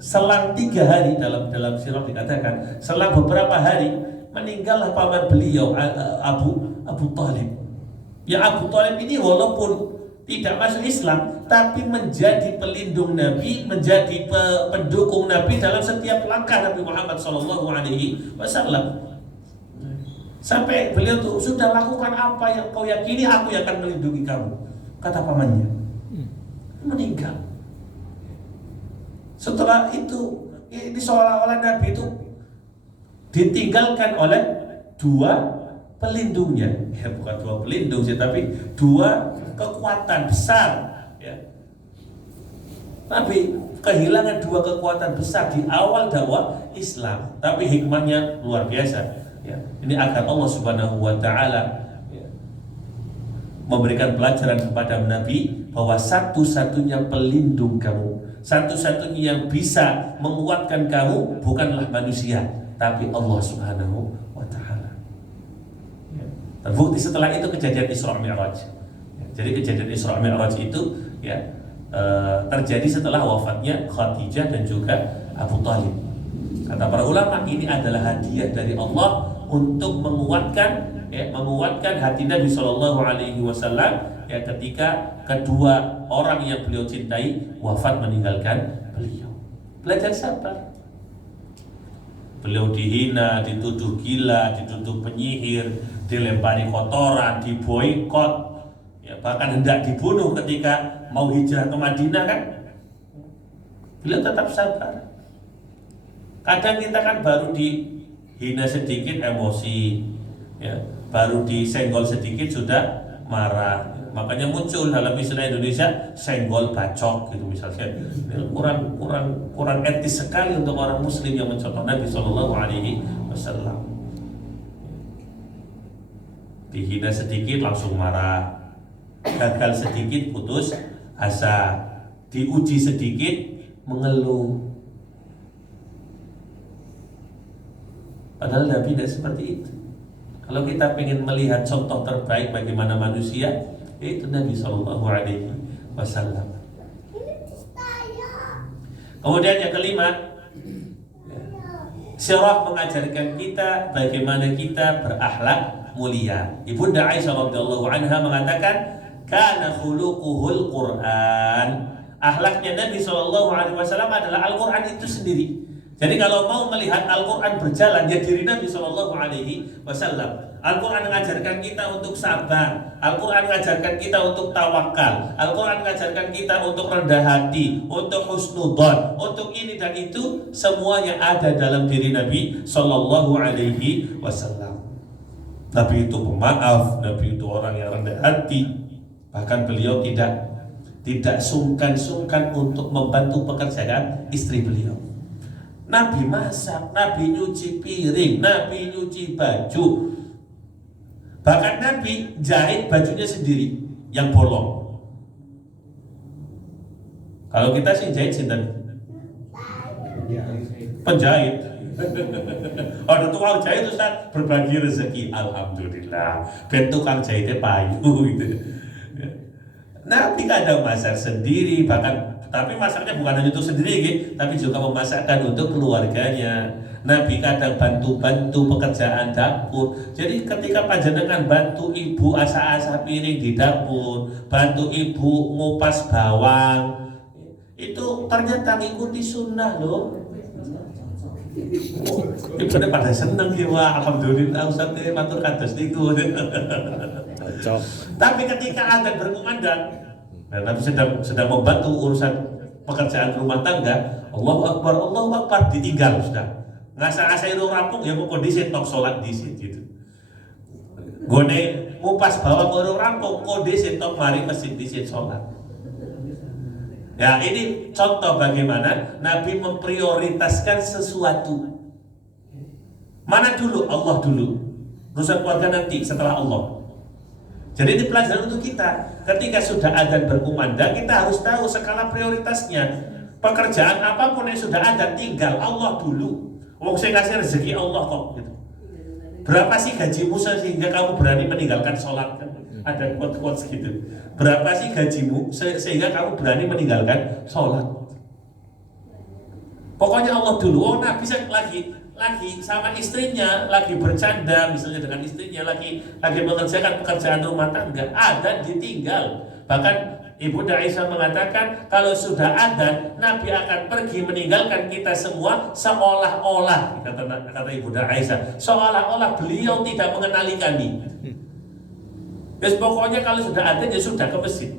selang 3 hari, dalam sirah dikatakan, selang beberapa hari meninggallah paman beliau Abu Thalib. Ya, Abu Thalib ini walaupun tidak masuk Islam, tapi menjadi pelindung Nabi, menjadi pendukung Nabi dalam setiap langkah Nabi Muhammad SAW. Sampai beliau tuh sudah lakukan apa yang kau yakini, aku yang akan melindungi kamu, kata pamannya. Meninggal. Setelah itu, ini seolah-olah Nabi itu ditinggalkan oleh 2 pelindungnya. Ya, bukan 2 pelindung sih, tapi 2 kekuatan besar. Ya. Nabi kehilangan dua kekuatan besar di awal dakwah Islam, tapi hikmahnya luar biasa. Ya, ini agar Allah Subhanahu wa taala memberikan pelajaran kepada Nabi bahwa satu-satunya pelindung kamu, satu-satunya yang bisa menguatkan kamu bukanlah manusia, tapi Allah Subhanahu wa taala. Ya. Terbukti setelah itu kejadian Isra Mi'raj. Ya, jadi kejadian Isra Mi'raj itu terjadi setelah wafatnya Khadijah dan juga Abu Thalib. Kata para ulama, ini adalah hadiah dari Allah untuk menguatkan hati Nabi Shallallahu Alaihi Wasallam ketika kedua orang yang beliau cintai wafat meninggalkan beliau. Belajar sabar. Beliau dihina, dituduh gila, dituduh penyihir, dilempari kotoran, diboikot, bahkan hendak dibunuh ketika mau hijrah ke Madinah kan. Beliau tetap sabar. Kadang kita kan baru dihina sedikit emosi, baru disenggol sedikit sudah marah. Makanya muncul dalam istilah Indonesia senggol bacok gitu misalnya. Kurang etis sekali untuk orang Muslim yang mencontoh Nabi Shallallahu Alaihi Wasallam. Dihina sedikit langsung marah, gagal sedikit putus asa, diuji sedikit mengeluh. Padahal Nabi tidak seperti itu. Kalau kita ingin melihat contoh terbaik bagaimana manusia, itu Nabi Shallallahu Alaihi Wasallam. Kemudian yang kelima, sirah mengajarkan kita bagaimana kita berakhlak mulia. Ibunda Aisyah radhiyallahu anha mengatakan, kana khuluquhul Quran. Akhlaknya Nabi Shallallahu Alaihi Wasallam adalah Al-Quran itu sendiri. Jadi kalau mau melihat Al-Quran berjalan, ya diri Nabi Shallallahu Alaihi Wasallam. Al-Quran mengajarkan kita untuk sabar, Al-Quran mengajarkan kita untuk tawakal, Al-Quran mengajarkan kita untuk rendah hati, untuk husnudzon, untuk ini dan itu, semuanya ada dalam diri Nabi Shallallahu Alaihi Wasallam. Nabi itu pemaaf, Nabi itu orang yang rendah hati. Bahkan beliau tidak sungkan-sungkan untuk membantu pekerjaan istri beliau. Nabi masak, Nabi nyuci piring, Nabi nyuci baju. Bahkan Nabi jahit bajunya sendiri yang bolong. Kalau kita sih jahit sinten? Penjahit. Ada tukang jahit Ustaz, berbagi rezeki. Alhamdulillah. Ben tukang jahitnya payu gitu. Nabi kadang masak sendiri, bahkan tapi masaknya bukan hanya untuk sendiri gitu, tapi juga memasakkan untuk keluarganya. Nabi kadang bantu-bantu pekerjaan dapur. Jadi ketika panjenengan bantu ibu asa-asa piring di dapur, bantu ibu ngupas bawang, itu ternyata ngikuti sunnah loh. Ibu pada seneng ya, wah alhamdulillah Ustaz matur kados niku. Tapi ketika adzan berkumandang, Nabi sedang membantu urusan pekerjaan rumah tangga, Allahu Akbar ditinggal sudah. Ngasa-ngasai rampung ya mau kondisi tok salat disit gitu. Gone ngupas bawang urung rampung kondisi tok mari masjid disit salat. Ya ini contoh bagaimana Nabi memprioritaskan sesuatu. Mana dulu? Allah dulu. Urusan keluarga nanti setelah Allah. Jadi ini pelajaran untuk kita. Ketika sudah adzan berkumandang, kita harus tahu skala prioritasnya. Pekerjaan apapun yang sudah ada, tinggal Allah dulu. Wong saya kasih rezeki Allah kok. Gitu. Berapa sih gajimu sehingga kamu berani meninggalkan sholat? Ada quote-quote gitu. Berapa sih gajimu sehingga kamu berani meninggalkan sholat? Pokoknya Allah dulu. Oh, Nabi lagi sama istrinya, lagi bercanda misalnya dengan istrinya, lagi mengerjakan pekerjaan rumah tangga, adzan ditinggal. Bahkan Ibu Aisyah mengatakan kalau sudah adzan, Nabi akan pergi meninggalkan kita semua seolah-olah, kata Ibu Aisyah, seolah-olah beliau tidak mengenali kami. Terus pokoknya kalau sudah adzan ya sudah ke masjid.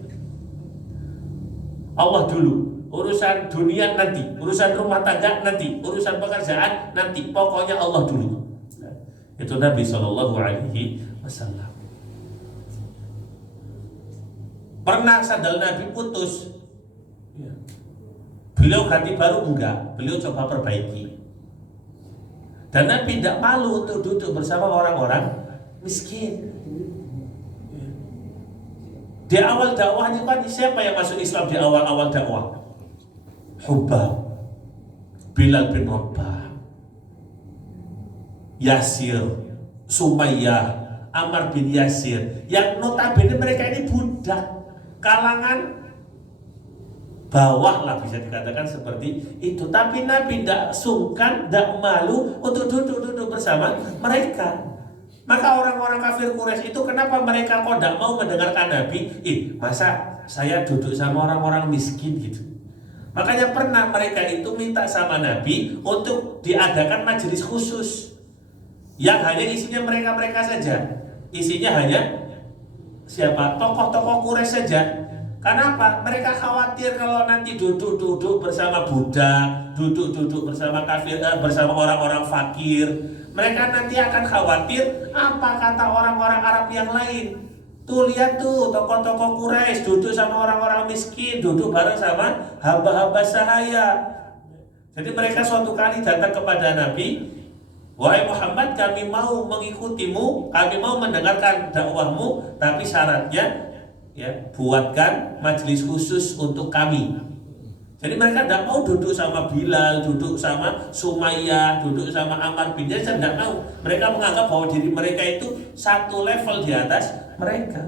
Allah dulu. Urusan dunia nanti, urusan rumah tangga nanti, urusan pekerjaan nanti, pokoknya Allah dulu. Itu Nabi Shallallahu Alaihi Wasallam. Pernah sandal Nabi putus, Beliau ganti baru enggak, beliau coba perbaiki. Dan Nabi tidak malu untuk duduk bersama orang-orang miskin. Di awal dakwahnya kan siapa yang masuk Islam di awal-awal dakwah? Hubab, Bilal bin Rabah, Yasir, Sumayyah, Ammar bin Yasir, yang notabene mereka ini budak kalangan bawah lah, bisa dikatakan seperti itu. Tapi Nabi tidak sungkan, tidak malu untuk duduk-duduk bersama mereka. Maka orang-orang kafir Quraisy itu kenapa mereka kok tidak mau mendengarkan Nabi? Masa saya duduk sama orang-orang miskin gitu. Makanya pernah mereka itu minta sama Nabi untuk diadakan majelis khusus yang hanya isinya mereka-mereka saja. Isinya hanya siapa? Tokoh-tokoh Quraisy saja. Kenapa? Mereka khawatir kalau nanti duduk-duduk bersama budak, duduk-duduk bersama kafir, bersama orang-orang fakir, mereka nanti akan khawatir apa kata orang-orang Arab yang lain. Tuh lihat tuh tokoh-tokoh Quraisy duduk sama orang-orang miskin, duduk bareng sama hamba-hamba sahaya. Jadi mereka suatu kali datang kepada Nabi, wahai Muhammad, kami mau mengikutimu, kami mau mendengarkan dakwahmu, tapi syaratnya ya, buatkan majelis khusus untuk kami. Jadi mereka tidak mau duduk sama Bilal, duduk sama Sumayyah, duduk sama Ammar bin Yasir, tidak mau. Mereka menganggap bahwa diri mereka itu satu level di atas mereka.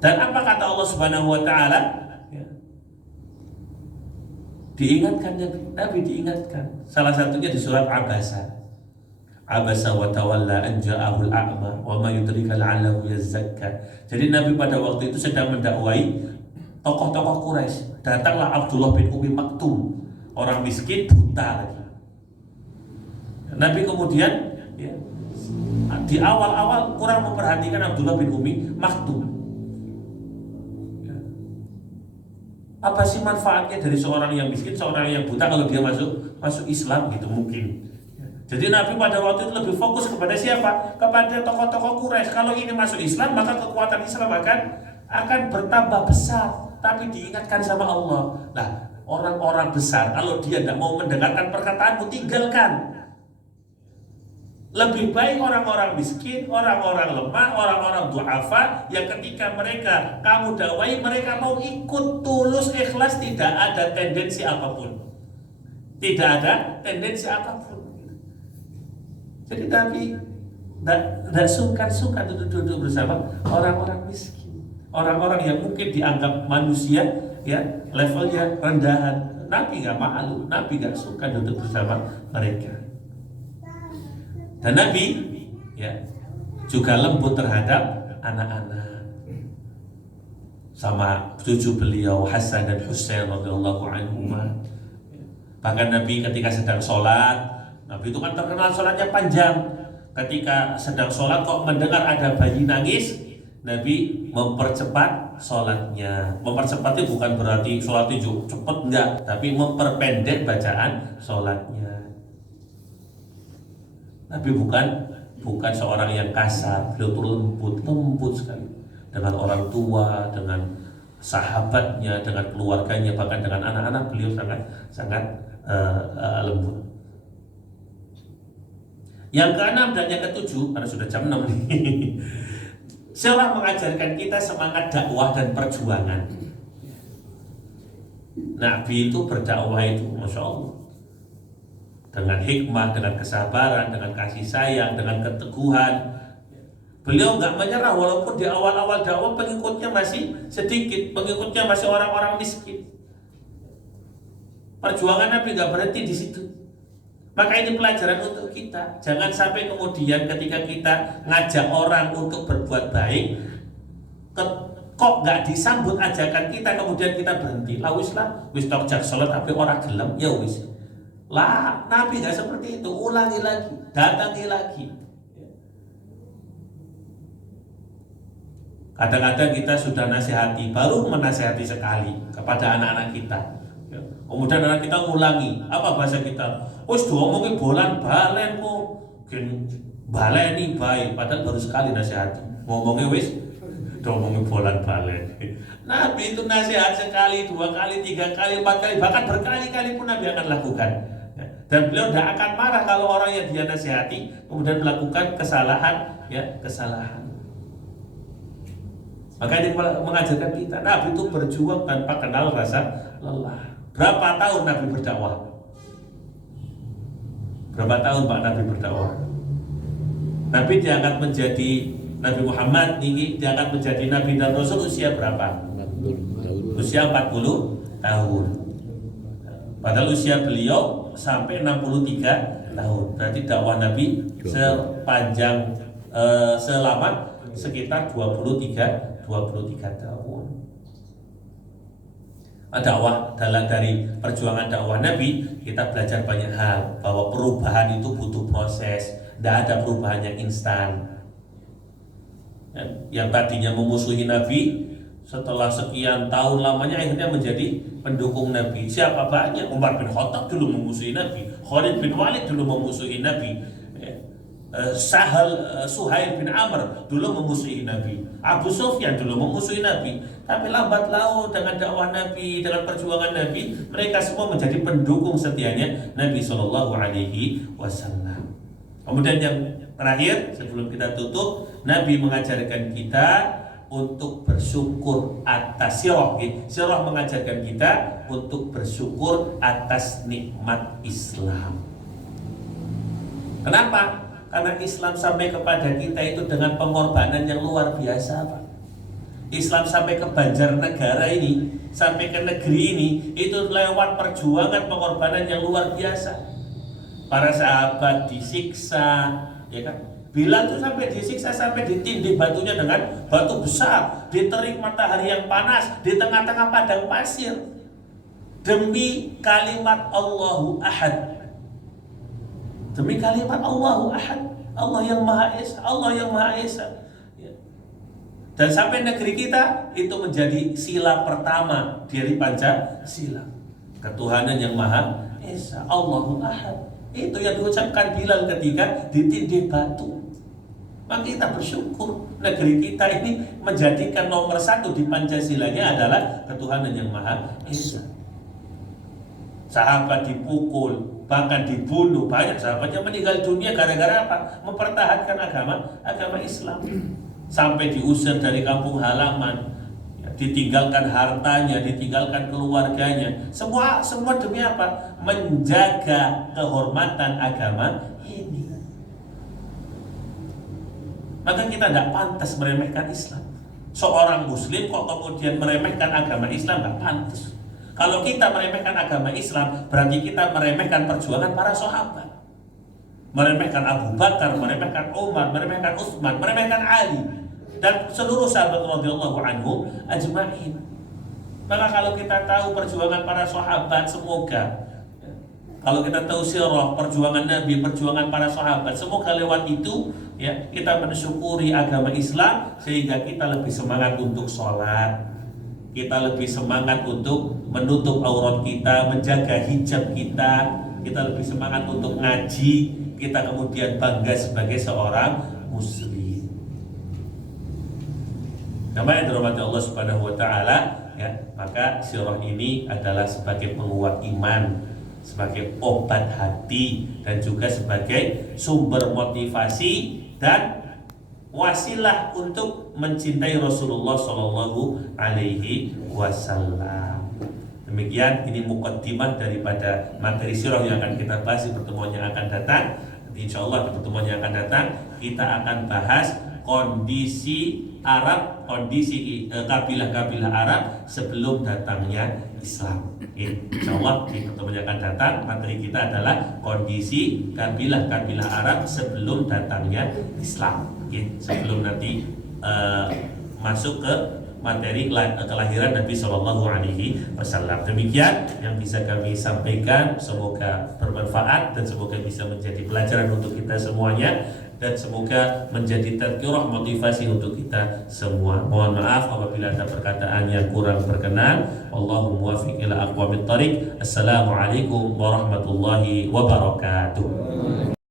Dan apa kata Allah Subhanahu wa taala? Ya. Diingatkan Nabi diingatkan. Salah satunya di surat Abasa. Abasa wa tawalla an ja'ahul a'ma wa ma yudrika la'allahu yazakka. Jadi Nabi pada waktu itu sedang mendakwai tokoh-tokoh Quraisy. Datanglah Abdullah bin Umi Maktum, orang miskin buta lagi. Nabi kemudian ya, di awal-awal kurang memperhatikan Abdullah bin Umi Maktum. Apa sih manfaatnya dari seorang yang miskin, seorang yang buta kalau dia masuk Islam gitu mungkin. Jadi Nabi pada waktu itu lebih fokus kepada siapa? Kepada tokoh-tokoh Quraisy. Kalau ini masuk Islam, maka kekuatan Islam akan bertambah besar. Tapi diingatkan sama Allah. Nah, orang-orang besar kalau dia tidak mau mendengarkan perkataanmu, tinggalkan. Lebih baik orang-orang miskin, orang-orang lemah, orang-orang du'afa yang ketika mereka kamu dakwai, mereka mau ikut tulus ikhlas, tidak ada tendensi apapun. Tidak ada tendensi apapun. Jadi Nabi tidak sungkan-sungkan duduk bersama orang-orang miskin, orang-orang yang mungkin dianggap manusia ya levelnya rendahan. Nabi nggak malu, Nabi nggak sungkan duduk bersama mereka. Dan Nabi ya juga lembut terhadap anak-anak, sama cucu beliau Hasan dan Husain radhiyallahu anhuma. Bahkan Nabi ketika sedang sholat, Nabi itu kan terkenal sholatnya panjang. Ketika sedang sholat kok mendengar ada bayi nangis, Nabi mempercepat sholatnya. Mempercepatnya bukan berarti sholatnya cepat, enggak, tapi memperpendek bacaan sholatnya. Nabi bukan seorang yang kasar, beliau tuh lembut sekali dengan orang tua, dengan sahabatnya, dengan keluarganya, bahkan dengan anak-anak beliau sangat lembut. Yang keenam dan yang ketujuh, karena sudah jam 6 nih. Sirah mengajarkan kita semangat dakwah dan perjuangan. Nabi itu berdakwah itu, Masya Allah, dengan hikmah, dengan kesabaran, dengan kasih sayang, dengan keteguhan. Beliau nggak menyerah walaupun di awal-awal dakwah pengikutnya masih sedikit, pengikutnya masih orang-orang miskin. Perjuangan Nabi nggak berhenti di situ. Maka ini pelajaran untuk kita. Jangan sampai kemudian ketika kita ngajak orang untuk berbuat baik, kok nggak disambut ajakan kita, kemudian kita berhenti. Wis tok jak salat tapi orang gelem, ya wis. Lah, Nabi nggak seperti itu. Ulangi lagi, datangi lagi. Kadang-kadang kita sudah nasihati, baru menasihati sekali kepada anak-anak kita. Kemudian anak kita ngulangi, apa bahasa kita? Wis diomongin bolan balen kok, gen baleni bae, padahal baru sekali nasihati. Ngomongnya wis ngomongin bolak-balik. Nabi itu nasihat sekali, 2 kali, 3 kali, 4 kali, bahkan berkali-kali pun Nabi akan lakukan. Dan beliau tidak akan marah kalau orang yang dia nasihati kemudian melakukan kesalahan. Maka ini mengajarkan kita, Nabi itu berjuang tanpa kenal rasa lelah. Berapa tahun Nabi berdakwah? Berapa tahun Pak Nabi berdakwah? Nabi diangkat menjadi Nabi Muhammad ini diangkat menjadi Nabi dan Rasul usia berapa? 40 tahun. Usia 40 tahun. Padahal usia beliau sampai 63 tahun. Berarti dakwah Nabi sepanjang selama sekitar 23 tahun. Dakwah dari perjuangan dakwah Nabi kita belajar banyak hal, bahwa perubahan itu butuh proses, tidak ada perubahan yang instan. Yang tadinya memusuhi Nabi setelah sekian tahun lamanya akhirnya menjadi pendukung Nabi. Siapa banyak? Umar bin Khattab dulu memusuhi Nabi, Khalid bin Walid dulu memusuhi Nabi, Suhail bin Amr dulu memusuhi Nabi, Abu Sufyan dulu memusuhi Nabi. Tapi lambat laun dengan dakwah Nabi, dengan perjuangan Nabi, mereka semua menjadi pendukung setianya Nabi SAW. Kemudian yang terakhir sebelum kita tutup, Nabi mengajarkan kita untuk bersyukur atas sirah. Sirah mengajarkan kita untuk bersyukur atas nikmat Islam. Kenapa? Karena Islam sampai kepada kita itu dengan pengorbanan yang luar biasa, Pak. Islam sampai ke Banjarnegara ini, sampai ke negeri ini, itu lewat perjuangan pengorbanan yang luar biasa. Para sahabat disiksa, ya kan? Bilal itu sampai disiksa, sampai ditindih batunya dengan batu besar, diterik matahari yang panas, di tengah-tengah padang pasir, demi kalimat Allahu Ahad. Demi kalimat Allahu Ahad, Allah yang Maha Esa, Allah yang Maha Esa. Dan sampai negeri kita itu menjadi sila pertama dari Pancasila, ketuhanan yang Maha Esa, Allahu Ahad. Itu yang diucapkan Bilal ketika ditindih batu. Maka kita bersyukur negeri kita ini menjadikan nomor 1 di Pancasilanya adalah ketuhanan yang Maha Esa. Sahabat dipukul, bahkan dibunuh, banyak sahabat yang meninggal dunia gara-gara apa? Mempertahankan agama Islam. Sampai diusir dari kampung halaman, ditinggalkan hartanya, ditinggalkan keluarganya. Semua demi apa? Menjaga kehormatan agama ini. Maka kita tidak pantas meremehkan Islam. Seorang Muslim kok kemudian meremehkan agama Islam, tidak pantas. Kalau kita meremehkan agama Islam, berarti kita meremehkan perjuangan para sahabat, meremehkan Abu Bakar, meremehkan Umar, meremehkan Utsman, meremehkan Ali, dan seluruh sahabat radhiyallahu anhum ajma'in. Maka kalau kita tahu perjuangan para sahabat, semoga kalau kita tahu sirah perjuangan Nabi, perjuangan para sahabat, semoga lewat itu ya kita mensyukuri agama Islam sehingga kita lebih semangat untuk sholat, kita lebih semangat untuk menutup aurat kita, menjaga hijab kita lebih semangat untuk ngaji, kita kemudian bangga sebagai seorang muslim. Nama yang dirahmati Allah Subhanahu wa taala, ya, maka sirah ini adalah sebagai penguat iman, sebagai obat hati, dan juga sebagai sumber motivasi dan wasilah untuk mencintai Rasulullah Shallallahu Alaihi Wasallam. Demikian, ini mukaddimah daripada materi sirah yang akan kita bahas di pertemuan yang akan datang. Insya Allah di pertemuan yang akan datang kita akan bahas kondisi Arab, kondisi kabilah-kabilah Arab sebelum datangnya Islam. Insya Allah di pertemuan yang akan datang materi kita adalah kondisi kabilah-kabilah Arab sebelum datangnya Islam. Sebelum nanti masuk ke materi kelahiran Nabi Shallallahu Alaihi Wasallam. Demikian yang bisa kami sampaikan. Semoga bermanfaat dan semoga bisa menjadi pelajaran untuk kita semuanya, dan semoga menjadi tadhkirah motivasi untuk kita semua. Mohon maaf apabila ada perkataan yang kurang berkenan. Wallahu muwaffiq ila aqwamit thariq. Assalamualaikum warahmatullahi wabarakatuh.